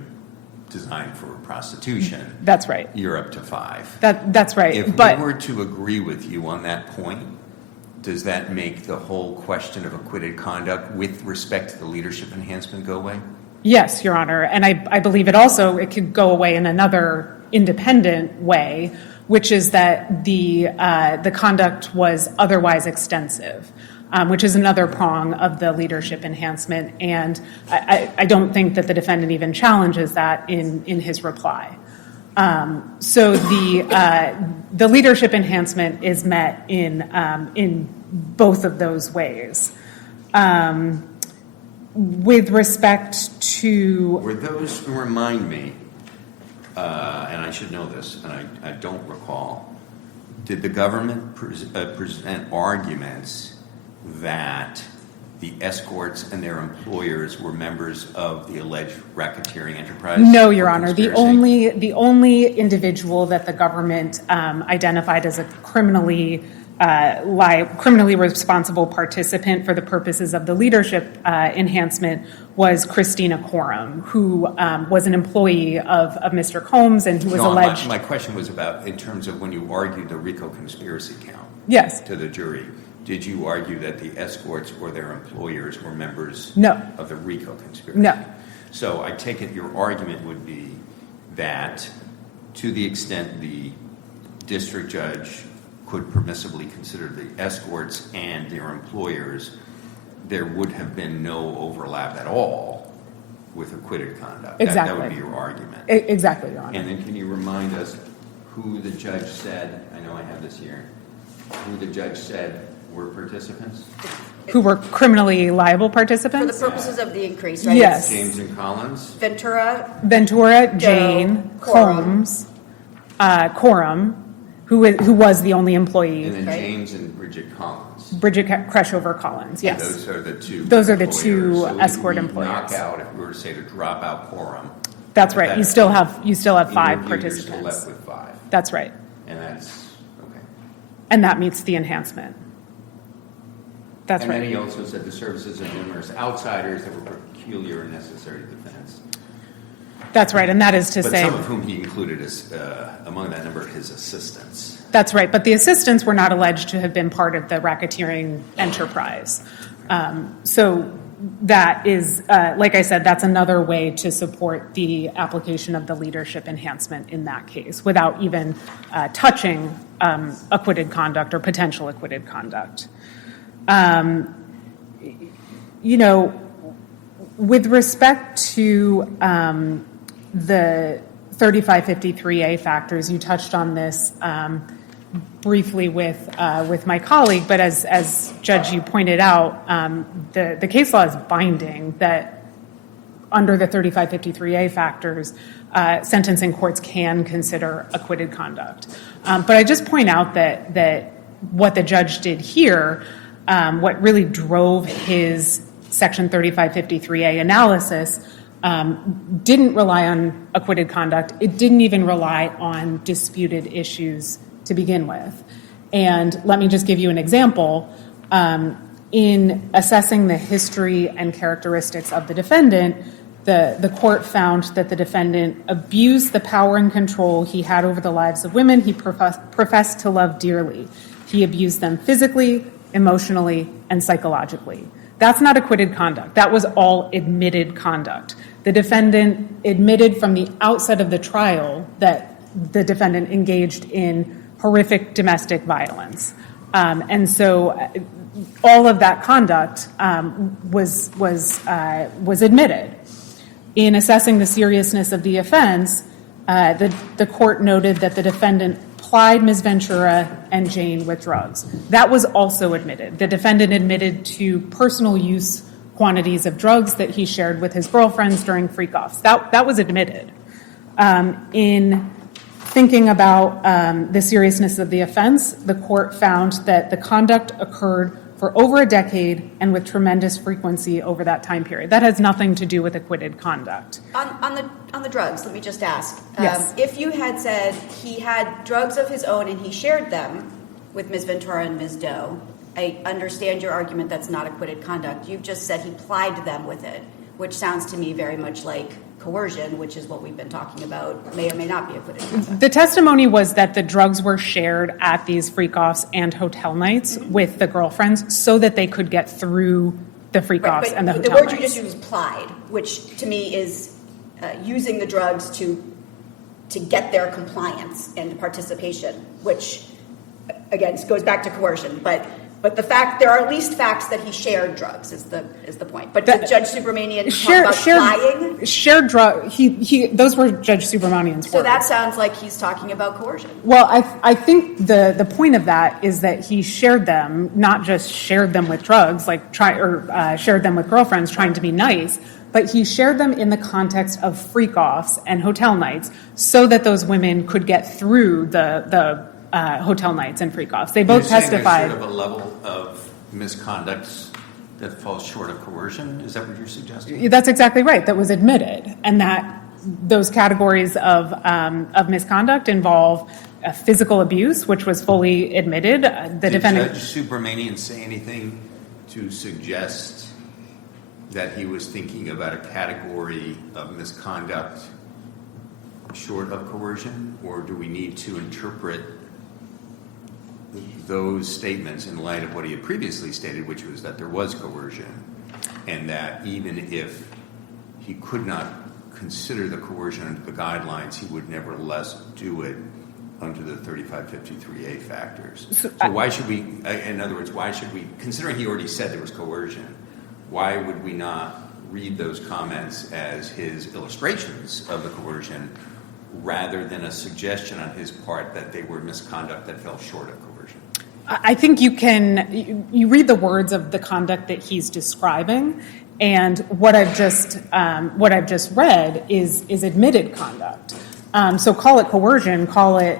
designed for prostitution. That's right. You're up to 5. That's right. If we were to agree with you on that point, does that make the whole question of acquitted conduct with respect to the leadership enhancement go away? Yes, Your Honor. And I believe it could go away in another independent way, which is that the conduct was otherwise extensive, which is another prong of the leadership enhancement. And I don't think that the defendant even challenges that in his reply. So the leadership enhancement is met in both of those ways. With respect to... Were those, remind me, and I should know this, and I don't recall, did the government present arguments that the escorts and their employers were members of the alleged racketeering enterprise? No, Your Honor. Conspiracy? The only individual that the government identified as a criminally responsible participant for the purposes of the leadership enhancement was Christina Coram, who was an employee of Mr. Combs and who was alleged... My question was about, in terms of when you argued the RICO conspiracy count Yes. to the jury, did you argue that the escorts or their employers were members No. of the RICO conspiracy? No. So I take it your argument would be that to the extent the district judge could permissibly consider the escorts and their employers, there would have been no overlap at all with acquitted conduct. Exactly. That would be your argument. Exactly, Your Honor. And then can you remind us who the judge said, I know I have this here, who the judge said were participants? Who were criminally liable For participants? the purposes of the increase, right? Yes. James and Collins? Ventura, Jane, Coram. Combs, Coram, who was the only employee. And then Right. James and Bridget Collins. Bridget Creshover Collins, yes. Those are the two. Those are the employers. two So escort we employers. Knock out, if we were to say to drop out Coram. That's right. You still have in 5 your view, participants. You're still left with 5. That's right. And that's, okay. And that meets the enhancement. That's And then right. he also said the services of numerous outsiders that were peculiar and necessary to defense. That's right. And that is to But say, some of whom he included as, among that number, his assistants. that's right. But the assistants were not alleged to have been part of the racketeering enterprise. So that is, like I said, that's another way to support the application of the leadership enhancement in that case without even touching acquitted conduct or potential acquitted conduct. With respect to the 3553A factors, you touched on this briefly with my colleague, but as Judge, you pointed out, the case law is binding that under the 3553A factors, sentencing courts can consider acquitted conduct. But I just point out that what the judge did here, what really drove his Section 3553A analysis, didn't rely on acquitted conduct. It didn't even rely on disputed issues to begin with. And let me just give you an example. In assessing the history and characteristics of the defendant, the court found that the defendant abused the power and control he had over the lives of women he professed to love dearly. He abused them physically, emotionally, and psychologically. That's not acquitted conduct. That was all admitted conduct. The defendant admitted from the outset of the trial that the defendant engaged in horrific domestic violence. And so all of that conduct was admitted. In assessing the seriousness of the offense, the court noted that the defendant plied Ms. Ventura and Jane with drugs. That was also admitted. The defendant admitted to personal use quantities of drugs that he shared with his girlfriends during freak-offs. That was admitted. In thinking about the seriousness of the offense, the court found that the conduct occurred for over a decade and with tremendous frequency over that time period. That has nothing to do with acquitted conduct. On the drugs, let me just ask. Yes. If you had said he had drugs of his own and he shared them with Ms. Ventura and Ms. Doe, I understand your argument that's not acquitted conduct. You've just said he plied them with it, which sounds to me very much like coercion, which is what we've been talking about, may or may not be acquitted conduct. The testimony was that the drugs were shared at these freak-offs and hotel nights with the girlfriends so that they could get through the freak-offs and the hotel word nights. you just used was plied, which to me is using the drugs to to get their compliance and participation, which, again, goes back to coercion. But the fact there are at least facts that he shared drugs is the point. But did Judge Subramanian talk about lying? Shared drug. Those were Judge Subramanian's words. So that sounds like he's talking about coercion. Well, I think the point of that is that he shared them, not just shared them with drugs, shared them with girlfriends trying to be nice, but he shared them in the context of freak-offs and hotel nights so that those women could get through the hotel nights and freak-offs. They both testified. Sort of a level of misconduct that falls short of coercion? Is that what you're suggesting? That's exactly right. That was admitted, and that those categories of misconduct involve physical abuse, which was fully admitted. Did Judge Subramanian say anything to suggest that he was thinking about a category of misconduct short of coercion, or do we need to interpret those statements in light of what he had previously stated, which was that there was coercion, and that even if he could not consider the coercion under the guidelines, he would nevertheless do it under the 3553A factors? So why should we, in other words, considering he already said there was coercion, why would we not read those comments as his illustrations of the coercion rather than a suggestion on his part that they were misconduct that fell short of coercion? I think you read the words of the conduct that he's describing, and what I've just read is admitted conduct. So call it coercion, call it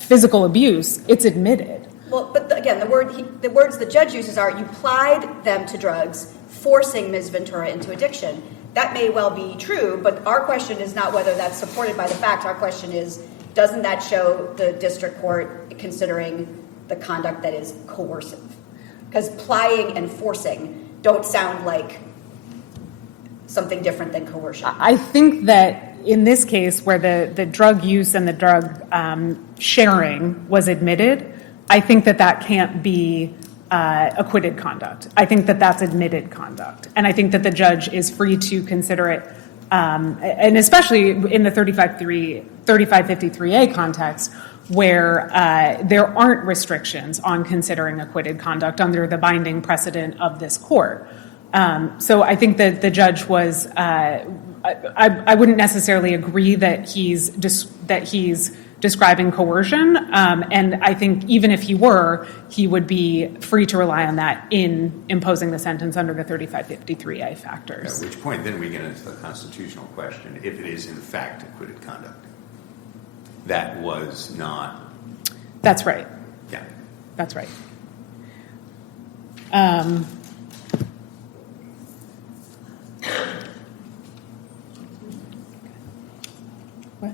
physical abuse. It's admitted. Well, but again, the words the judge uses are, you plied them to drugs, forcing Ms. Ventura into addiction. That may well be true, but our question is not whether that's supported by the facts. Our question is, doesn't that show the district court considering the conduct that is coercive? Because plying and forcing don't sound like something different than coercion. I think that in this case, where the drug use and the drug sharing was admitted, I think that can't be acquitted conduct. I think that that's admitted conduct. And I think that the judge is free to consider it, and especially in the 3553A context, where there aren't restrictions on considering acquitted conduct under the binding precedent of this court. So I think that the judge was, I wouldn't necessarily agree that he's describing coercion, and I think even if he were, he would be free to rely on that in imposing the sentence under the 3553A factors. At which point then we get into the constitutional question, if it is in fact acquitted conduct. That was not. That's right. Yeah. That's right. What?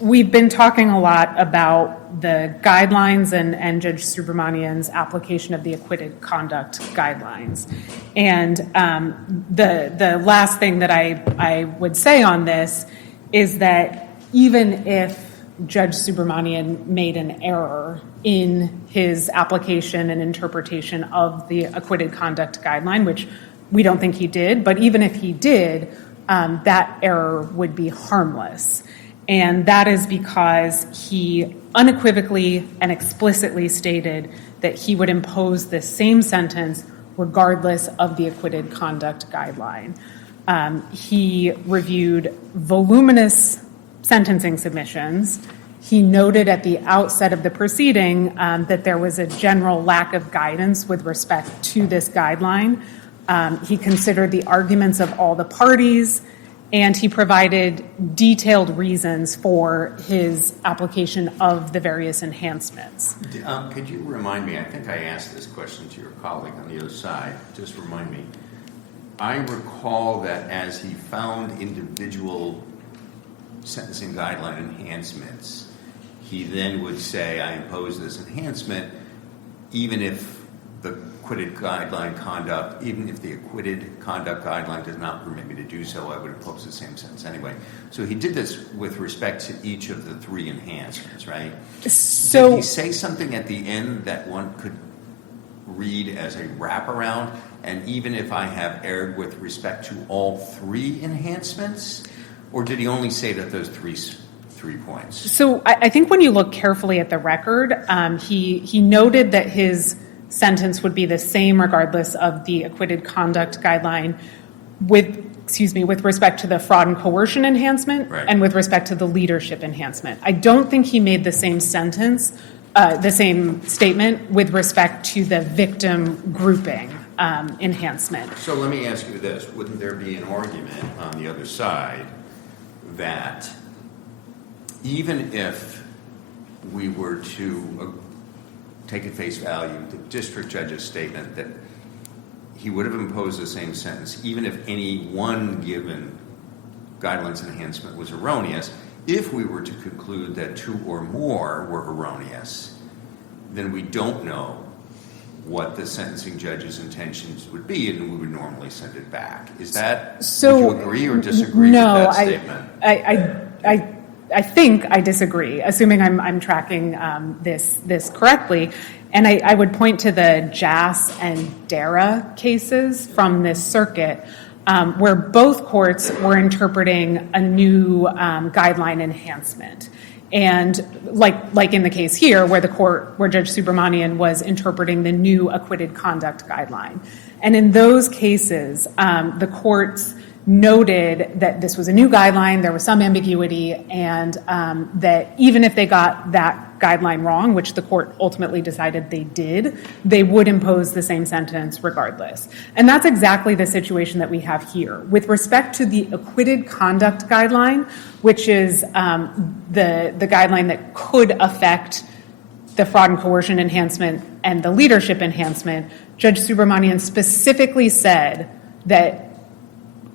We've been talking a lot about the guidelines and Judge Subramanian's application of the acquitted conduct guidelines. And the last thing that I would say on this is that even if Judge Subramanian made an error in his application and interpretation of the acquitted conduct guideline, which we don't think he did, but even if he did, that error would be harmless. And that is because he unequivocally and explicitly stated that he would impose the same sentence regardless of the acquitted conduct guideline. He reviewed voluminous sentencing submissions. He noted at the outset of the proceeding that there was a general lack of guidance with respect to this guideline. He considered the arguments of all the parties, and he provided detailed reasons for his application of the various enhancements. Could you remind me, I think I asked this question to your colleague on the other side, just remind me. I recall that as he found individual sentencing guideline enhancements, he then would say, I impose this enhancement, even if the acquitted conduct guideline does not permit me to do so, I would impose the same sentence anyway. So he did this with respect to each of the three enhancements, right? So did he say something at the end that one could read as a wraparound? And even if I have erred with respect to all three enhancements? Or did he only say that those three points? So I think when you look carefully at the record, he noted that his sentence would be the same regardless of the acquitted conduct guideline with respect to the fraud and coercion enhancement, right, and with respect to the leadership enhancement. I don't think he made the same statement with respect to the victim grouping enhancement. So let me ask you this. Wouldn't there be an argument on the other side that even if we were to take at face value the district judge's statement that he would have imposed the same sentence, even if any one given guidelines enhancement was erroneous, if we were to conclude that two or more were erroneous, then we don't know what the sentencing judge's intentions would be, and we would normally send it back. Is that, so, would you agree or disagree with that statement? I think I disagree, assuming I'm tracking this correctly. And I would point to the Jass and Dara cases from this circuit, where both courts were interpreting a new guideline enhancement. And like in the case here, where Judge Subramanian was interpreting the new acquitted conduct guideline. And in those cases, the courts noted that this was a new guideline, there was some ambiguity, and that even if they got that guideline wrong, which the court ultimately decided they did, they would impose the same sentence regardless. And that's exactly the situation that we have here. With respect to the acquitted conduct guideline, which is the guideline that could affect the fraud and coercion enhancement and the leadership enhancement, Judge Subramanian specifically said that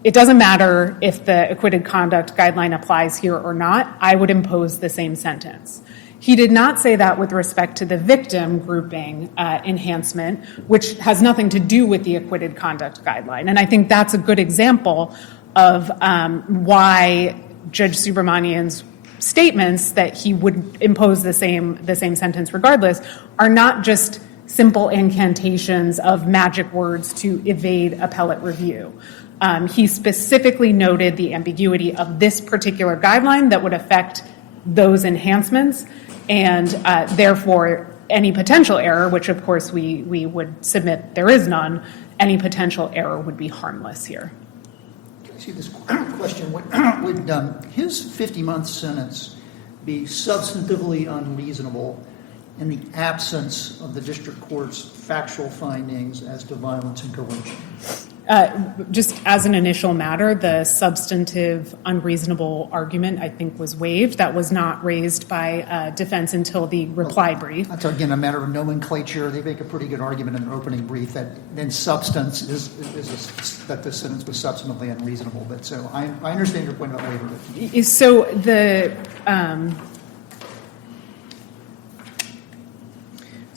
it doesn't matter if the acquitted conduct guideline applies here or not, I would impose the same sentence. He did not say that with respect to the victim grouping enhancement, which has nothing to do with the acquitted conduct guideline. And I think that's a good example of why Judge Subramanian's statements that he would impose the same sentence regardless are not just simple incantations of magic words to evade appellate review. He specifically noted the ambiguity of this particular guideline that would affect those enhancements, and therefore any potential error, which of course we would submit there is none, any potential error would be harmless here. Can I see this question? Would his 50-month sentence be substantively unreasonable in the absence of the district court's factual findings as to violence and coercion? Just as an initial matter, the substantive unreasonable argument, I think, was waived. That was not raised by defense until the reply brief. That's, again, a matter of nomenclature. They make a pretty good argument in their opening brief that in substance that the sentence was substantively unreasonable. But so I understand your point about waiver.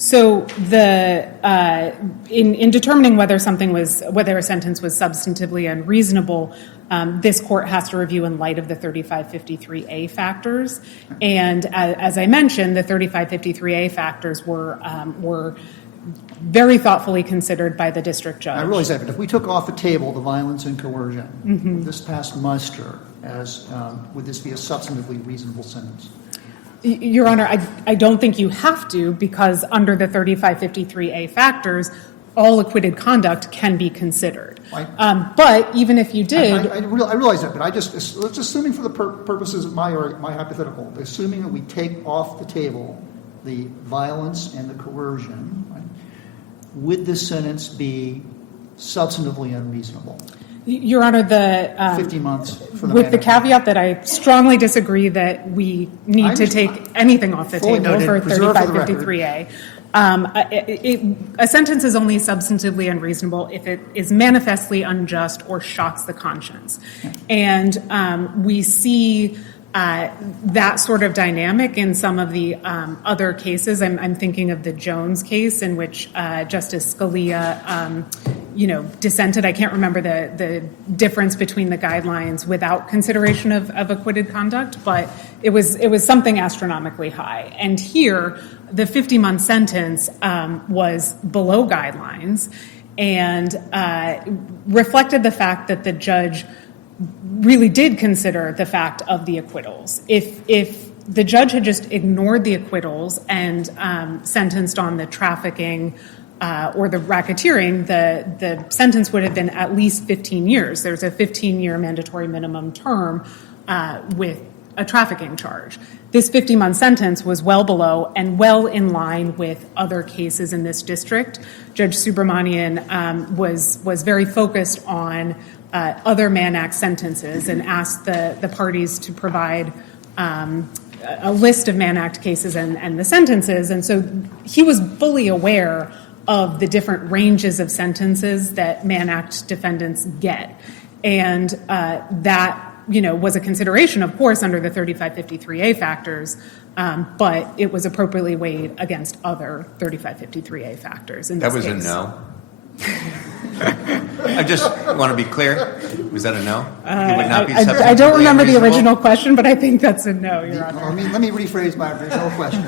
So in determining whether a sentence was substantively unreasonable, this court has to review in light of the 3553A factors. And as I mentioned, the 3553A factors were very thoughtfully considered by the district judge. I realize that, but if we took off the table the violence and coercion, would this pass muster would this be a substantively reasonable sentence? Your Honor, I don't think you have to, because under the 3553A factors, all acquitted conduct can be considered. But even if you did... I realize that, but let's assuming for the purposes of my hypothetical, assuming that we take off the table the violence and the coercion, right, would this sentence be substantively unreasonable? Your Honor, 50 months for the with the caveat that I strongly disagree that we need to take anything off the table for 3553A. A sentence is only substantively unreasonable if it is manifestly unjust or shocks the conscience. And we see that sort of dynamic in some of the other cases. I'm thinking of the Jones case in which Justice Scalia dissented. I can't remember the difference between the guidelines without consideration of acquitted conduct, but it was something astronomically high. And here, the 50-month sentence was below guidelines and reflected the fact that the judge really did consider the fact of the acquittals. If the judge had just ignored the acquittals and sentenced on the trafficking or the racketeering, the sentence would have been at least 15 years. There's a 15-year mandatory minimum term with a trafficking charge. This 50-month sentence was well below and well in line with other cases in this district. Judge Subramanian was very focused on other Mann Act sentences and asked the parties to provide a list of Mann Act cases and the sentences. And so he was fully aware of the different ranges of sentences that Mann Act defendants get. And that was a consideration, of course, under the 3553A factors, but it was appropriately weighed against other 3553A factors in this case. That was a no? I just want to be clear. Was that a no? You would not be I don't remember the unreasonable? original question, but I think that's a no, Your Honor. Let me rephrase my original question.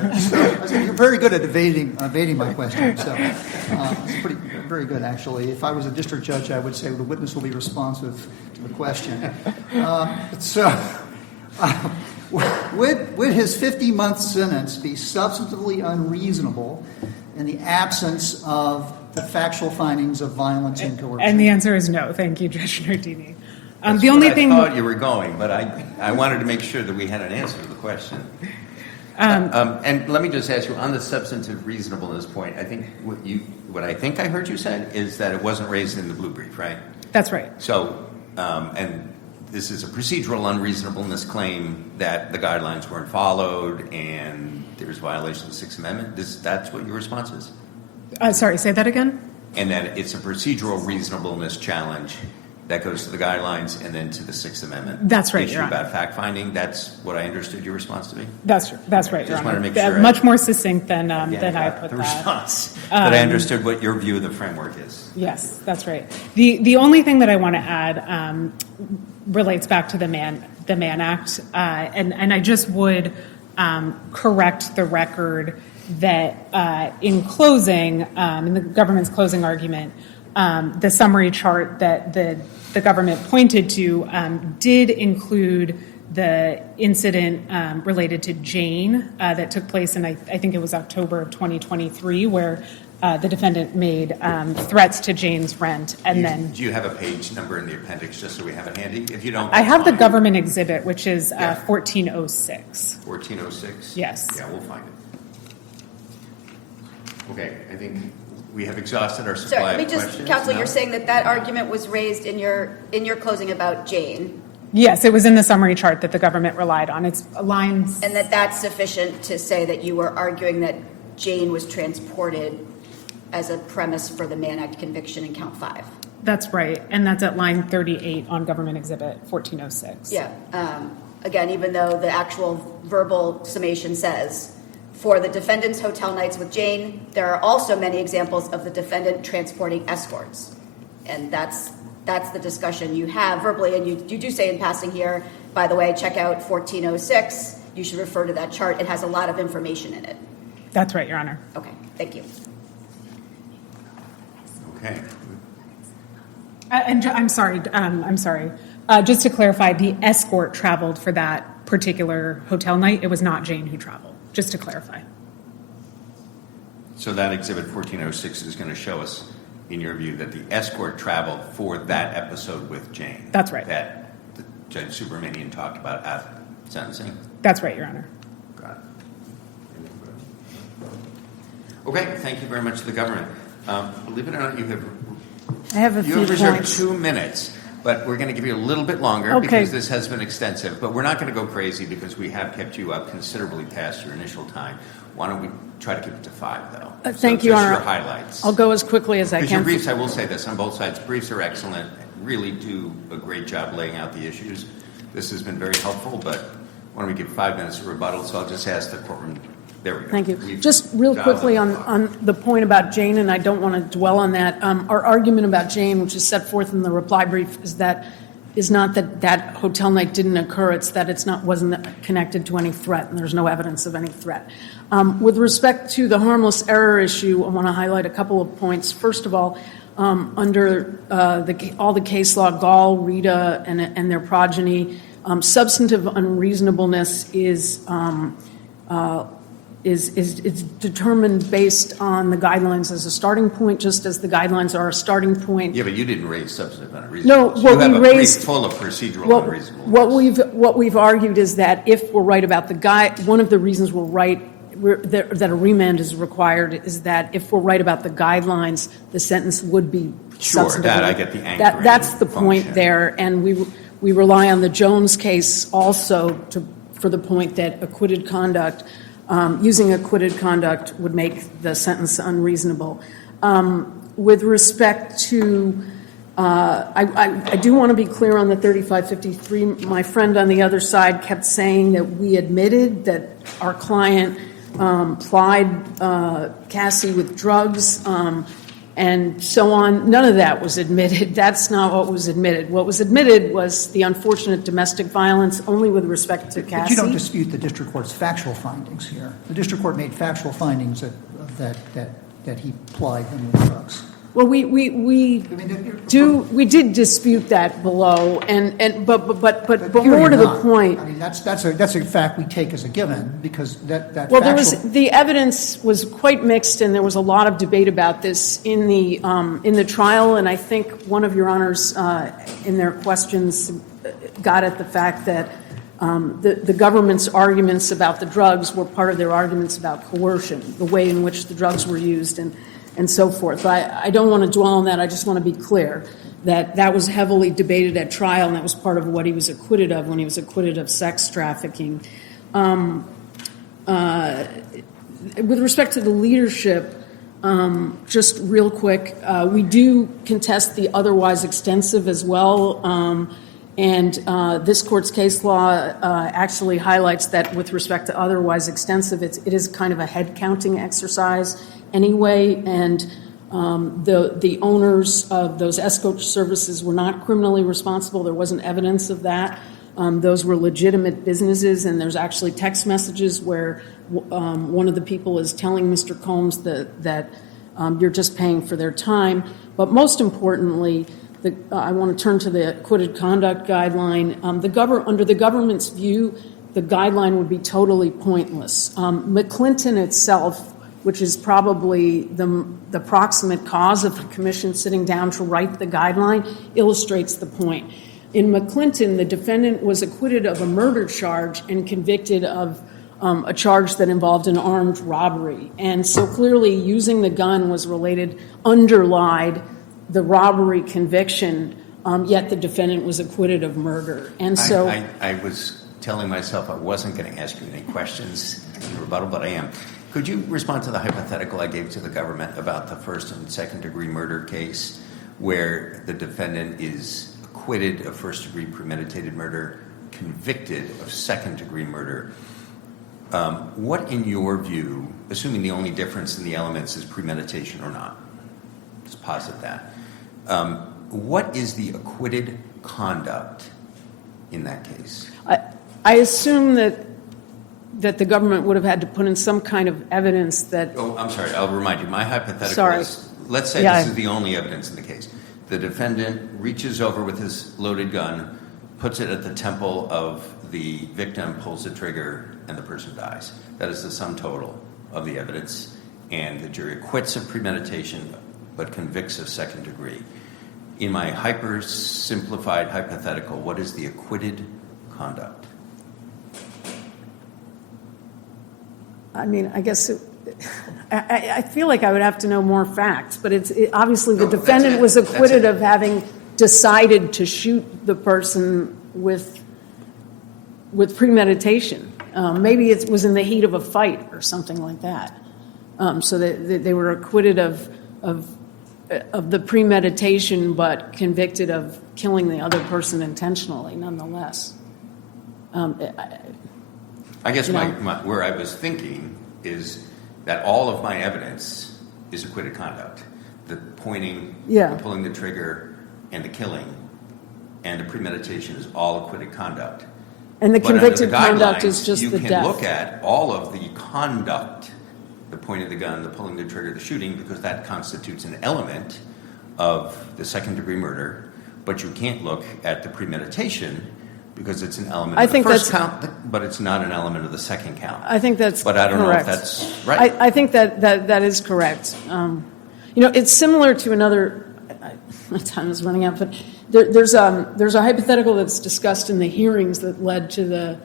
You're very good at evading my question, so it's very good, actually. If I was a district judge, I would say the witness will be responsive to the question. Would his 50-month sentence be substantively unreasonable in the absence of the factual findings of violence and coercion? And the answer is no. Thank you, Judge Nardini. That's The only what thing I thought you were going, but I wanted to make sure that we had an answer to the question. And let me just ask you, on the substantive reasonableness point, I think what I think I heard you said is that it wasn't raised in the blue brief, right? That's right. So, and this is a procedural unreasonableness claim that the guidelines weren't followed and there's violation of the Sixth Amendment. That's what your response is? Sorry, say that again? And that it's a procedural reasonableness challenge that goes to the guidelines and then to the Sixth Amendment. That's right, issue Your Honor. about fact finding. That's what I understood your response to be. That's right, Your Just Honor. wanted to make sure Much more succinct than I I got put the that. response. But I understood what your view of the framework is. Yes, that's right. The only thing that I want to add relates back to the Mann Act, and I just would correct the record that in closing, in the government's closing argument, the summary chart that the government pointed to did include the incident related to Jane that took place in, I think it was October of 2023, where the defendant made threats to Jane's rent. And Do you have a page number in the appendix just so we have it handy? If you don't, I have the fine. government exhibit, which is 1406. 1406? Yes. Yeah, we'll find it. Okay, I think we have exhausted our supply Sorry, let me of just, questions. Counsel, No? you're saying that argument was raised in your closing about Jane, Yes, it was in the summary chart that the government relied on. It's lines. and that's sufficient to say that you were arguing that Jane was transported as a premise for the Mann Act conviction in count 5. That's right, and that's at line 38 on government exhibit 1406. Yeah. Again, even though the actual verbal summation says, for the defendant's hotel nights with Jane, there are also many examples of the defendant transporting escorts. And that's the discussion you have verbally. And you do say in passing here, by the way, check out 1406. You should refer to that chart. It has a lot of information in it. That's right, Your Honor. Okay, thank you. Okay. And I'm sorry. Just to clarify, the escort traveled for that particular hotel night. It was not Jane who traveled, just to clarify. So that exhibit 1406 is going to show us, in your view, that the escort traveled for that episode with Jane. That's right. That Judge Subramanian talked about at sentencing. That's right, Your Honor. Got it. Okay, thank you very much to the government. Believe it or not, I have a you few have reserved points. 2 minutes, but we're going to give you a little bit longer Okay. because this has been extensive. But we're not going to go crazy because we have kept you up considerably past your initial time. Why don't we try to keep it to 5, though? Thank So you, just Honor. your highlights. I'll go as quickly as I Because your can. briefs, I will say this on both sides, briefs are excellent, really do a great job laying out the issues. This has been very helpful, but why don't we give 5 minutes of rebuttal? So I'll just ask the courtroom. There we go. Thank you. We've Just real dialed quickly it on, up. on the point about Jane, and I don't want to dwell on that. Our argument about Jane, which is set forth in the reply brief, is that is not that that hotel night didn't occur, it's that wasn't connected to any threat, and there's no evidence of any threat. With respect to the harmless error issue, I want to highlight a couple of points. First of all, under all the case law, Gall, Rita, and their progeny, substantive unreasonableness is determined based on the guidelines as a starting point, just as the guidelines are a starting point. Yeah, but you didn't raise substantive No, unreasonableness. what You have we a raised brief full of procedural unreasonableness. what we've argued is that if we're right about one of the reasons we're right that a remand is required is that if we're right about the guidelines, the sentence would be Sure, substantively. that I get the anchoring That's the point function. there, and we rely on the Jones case also for the point that acquitted conduct, using acquitted conduct would make the sentence unreasonable. With respect to, I do want to be clear on the 3553. My friend on the other side kept saying that we admitted that our client plied Cassie with drugs and so on. None of that was admitted. That's not what was admitted. What was admitted was the unfortunate domestic violence only with respect to Cassie. But you don't dispute the district court's factual findings here. The district court made factual findings that he plied him with drugs. Well, we did dispute that below, but here more to you're the not. point. I mean, that's a fact we take as a given because that Well, factual. the evidence was quite mixed, and there was a lot of debate about this in the trial. And I think one of your honors in their questions got at the fact that the government's arguments about the drugs were part of their arguments about coercion, the way in which the drugs were used, and so forth. But I don't want to dwell on that. I just want to be clear that that was heavily debated at trial, and that was part of what he was acquitted of when he was acquitted of sex trafficking. With respect to the leadership, just real quick, we do contest the otherwise extensive as well. And this court's case law actually highlights that with respect to otherwise extensive, it is kind of a head counting exercise anyway. And the owners of those escort services were not criminally responsible. There wasn't evidence of that. Those were legitimate businesses, and there's actually text messages where one of the people is telling Mr. Combs that you're just paying for their time. But most importantly, I want to turn to the acquitted conduct guideline. Under the government's view, the guideline would be totally pointless. McClinton itself, which is probably the proximate cause of the commission sitting down to write the guideline, illustrates the point. In McClinton, the defendant was acquitted of a murder charge and convicted of a charge that involved an armed robbery. And so clearly using the gun was underlied the robbery conviction, yet the defendant was acquitted of murder. And so I was telling myself I wasn't going to ask you any questions in rebuttal, but I am. Could you respond to the hypothetical I gave to the government about the first and second degree murder case where the defendant is acquitted of first degree premeditated murder, convicted of second degree murder? What, in your view, assuming the only difference in the elements is premeditation or not, let's posit that, what is the acquitted conduct in that case? I assume that the government would have had to put in some kind of evidence that... Oh, I'm sorry. I'll remind you. My hypothetical Sorry. is, let's say this is the only evidence in the case. The defendant reaches over with his loaded gun, puts it at the temple of the victim, pulls the trigger, and the person dies. That is the sum total of the evidence. And the jury acquits of premeditation but convicts of second degree. In my hyper-simplified hypothetical, what is the acquitted conduct? I mean, I guess I feel like I would have to know more facts, but obviously the defendant was acquitted of having decided to shoot the person with premeditation. Maybe it was in the heat of a fight or something like that. So they were acquitted of the premeditation, but convicted of killing the other person intentionally, nonetheless. I guess where I was thinking is that all of my evidence is acquitted conduct. The pointing, the pulling the trigger, and the killing And the premeditation is all acquitted conduct. And the But under convicted conduct guidelines, is just the You death. can look at all of the conduct, the pointing the gun, the pulling the trigger, the shooting, because that constitutes an element of the second-degree murder. But you can't look at the premeditation because it's an element I of the think first that's- count, but it's not an element of the second count. I think that's But I don't correct. know if that's right. I think that is correct. It's similar to another. My time is running out, but there's a hypothetical that's discussed in the hearings that led to the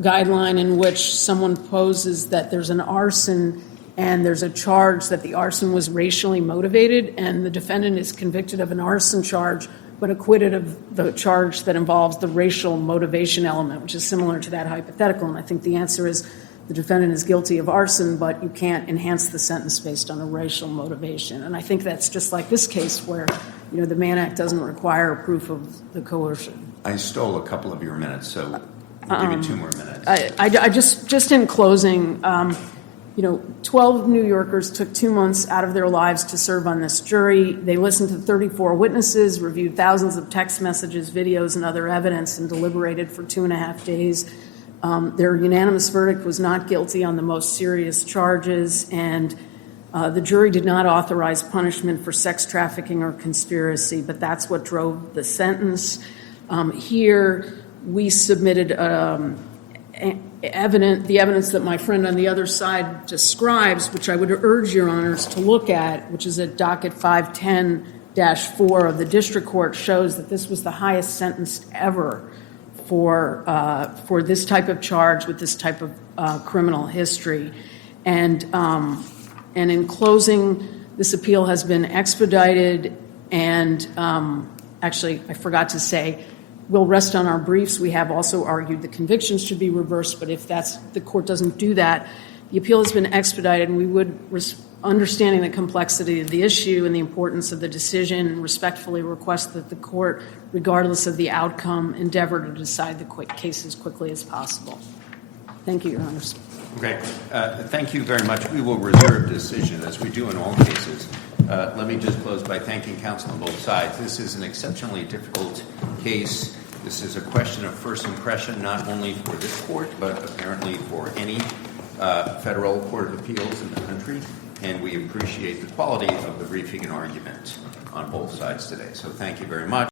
guideline in which someone poses that there's an arson and there's a charge that the arson was racially motivated, and the defendant is convicted of an arson charge but acquitted of the charge that involves the racial motivation element, which is similar to that hypothetical. And I think the answer is the defendant is guilty of arson, but you can't enhance the sentence based on a racial motivation. And I think that's just like this case where, the Mann Act doesn't require proof of the coercion. I stole a couple of your minutes, so we'll give you 2 more minutes. I just in closing, 12 New Yorkers took 2 months out of their lives to serve on this jury. They listened to 34 witnesses, reviewed thousands of text messages, videos, and other evidence, and deliberated for 2.5 days. Their unanimous verdict was not guilty on the most serious charges, and the jury did not authorize punishment for sex trafficking or conspiracy, but that's what drove the sentence. Here, we submitted the evidence that my friend on the other side describes, which I would urge your honors to look at, which is at docket 510-4 of the district court, shows that this was the highest sentence ever for this type of charge with this type of criminal history. And in closing, this appeal has been expedited, and actually, I forgot to say, we'll rest on our briefs. We have also argued the convictions should be reversed, but if the court doesn't do that, the appeal has been expedited, and we would, understanding the complexity of the issue and the importance of the decision, respectfully request that the court, regardless of the outcome, endeavor to decide the case as quickly as possible. Thank you, your honors. Okay. Thank you very much. We will reserve decision, as we do in all cases. Let me just close by thanking counsel on both sides. This is an exceptionally difficult case. This is a question of first impression, not only for this court, but apparently for any federal court of appeals in the country. And we appreciate the quality of the briefing and argument on both sides today. So thank you very much.